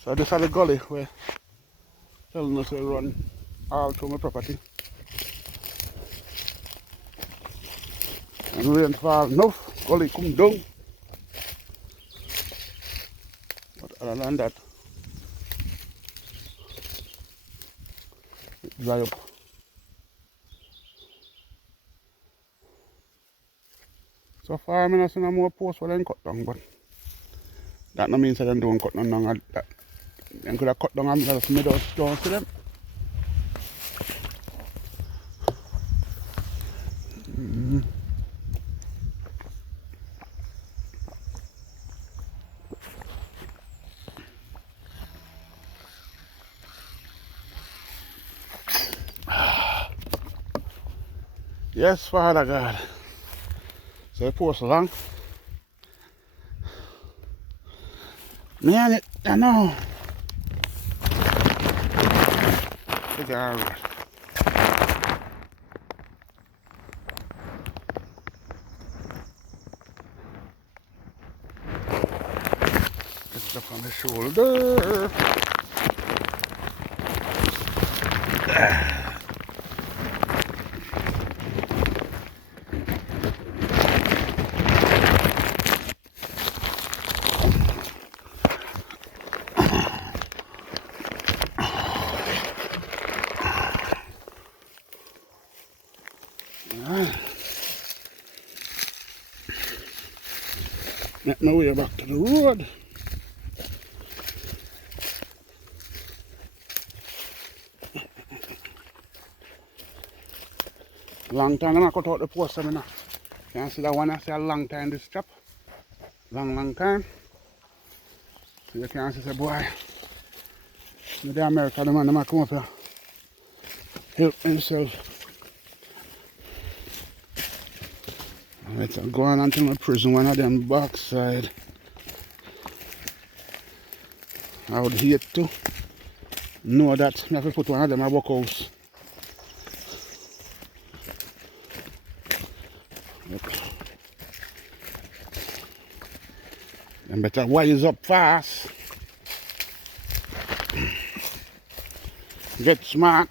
So this is the gully where telling us to run all through my property. And rain fall enough, gully come down. But other than that, it dry up. So far, I'm not seeing no more posts where they cut down, but that no means that they don't cut down. They could have cut down and just made us down to them. Yes, Father God. So the post long. Man, I know. Look at that. Get stuff on the shoulder. Make my way back to the road. Long time I'm cut out the post of me now. Can't see that one I say a long time this chop. Long time. So you can't see say boy. The America the man them come up here. Help himself. Alright, so go on until my prison one of them backside. I would hate to know that I have to put one of them in my workhouse. And better wise up fast. Get smart.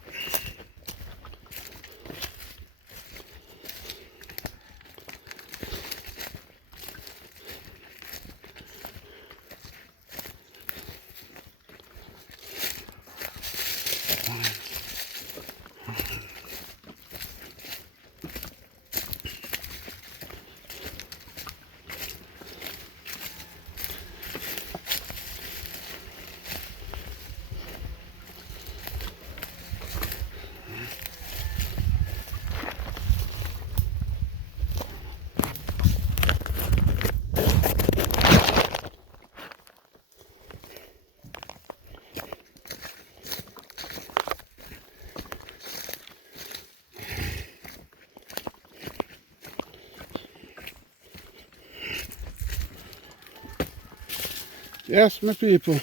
Yes, my people.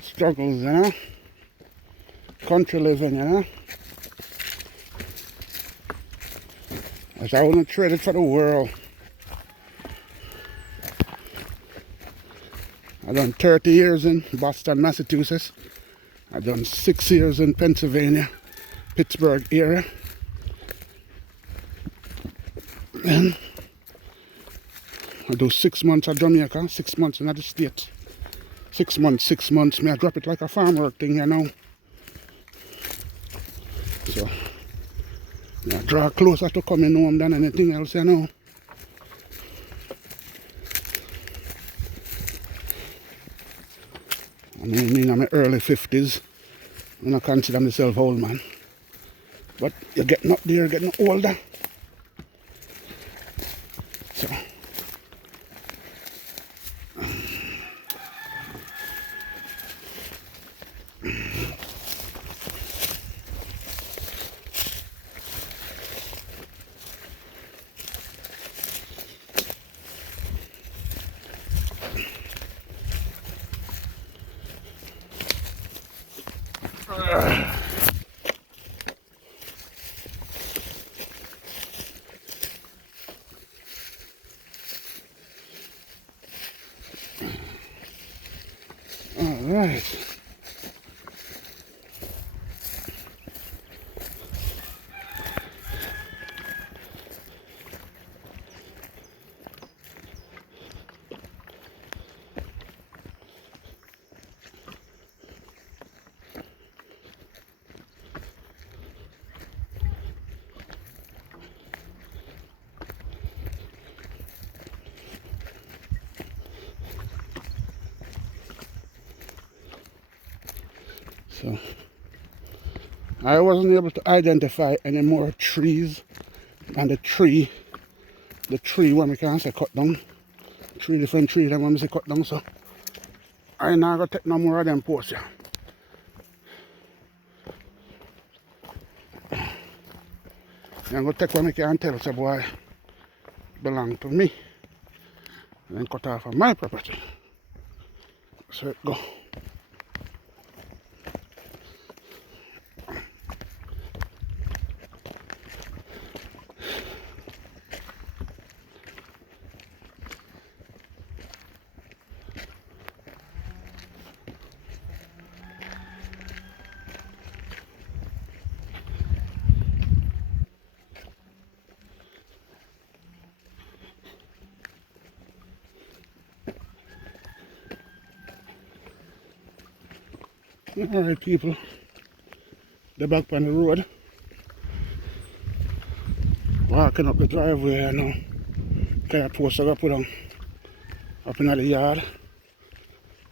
Struggles, you know. Country living, you know. As I wouldn't trade it for the world. I done 30 years in Boston, Massachusetts. I done 6 years in Pennsylvania, Pittsburgh area. And I do 6 months at Jamaica, 6 months in the States. 6 months, 6 months. Me I drop it like a farm work thing, you know. So I draw closer to coming home than anything else, you know. I mean, I'm in my early 50s. I don't consider myself old, man. But you're getting up there, getting older. So all right. So I wasn't able to identify any more trees, and the tree when we can say cut down. 3 different trees that when we say cut down, so I not gonna take no more of them posts here. I'm gonna take one I can tell say boy belong to me. And then cut off of my property. So it go. Alright people, they're back on the road, walking up the driveway, you know, kind of post I got put on up in the yard,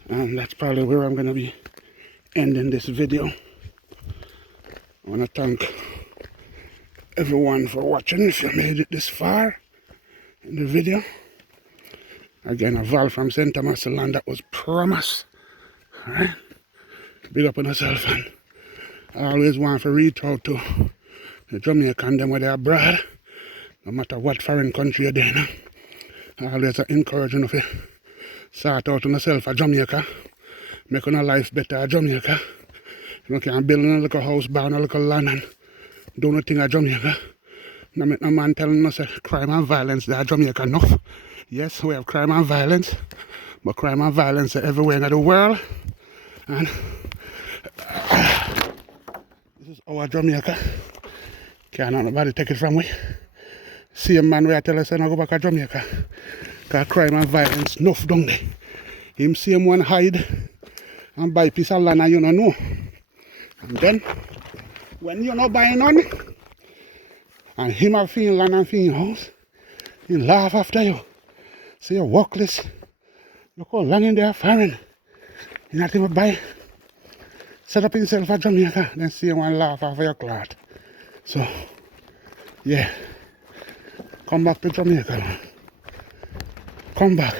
and that's probably where I'm going to be ending this video. I want to thank everyone for watching. If you made it this far in the video, again, a Val from St. Thomas, the land that was promised. Alright, big up on yourself, and I always want to reach out to the Jamaican them where they're abroad, no matter what foreign country you're in. I always encourage you to sort out on yourself a Jamaica, make our life better at Jamaica. You can build a little house, buy a little land and do nothing at Jamaica. Now make no man telling us that crime and violence there at Jamaica enough. Yes, we have crime and violence, but crime and violence are everywhere in the world. And this is our Jamaica. Can't nobody take it from we. Same man where I tell us I go back to Jamaica. Because crime and violence enough down there. Him same one hide and buy piece of land and you don't know. And then when you not buy none and him have feel land and feel house, he laugh after you. Say you're workless. Look how long in there foreign. You not even buy. Set up himself at Jamaica, then see one laugh after your cloth. So yeah. Come back to Jamaica, man. Come back.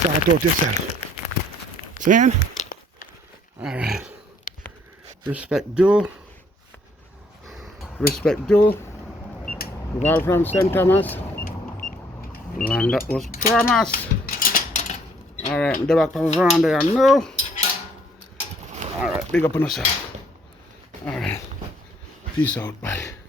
Start out yourself. Saying? Alright. Respect due. Respect due. All from St. Thomas. Land that was promised. Alright, I'm back from around there now. Alright, big up on yourself. Alright. Peace out. Bye.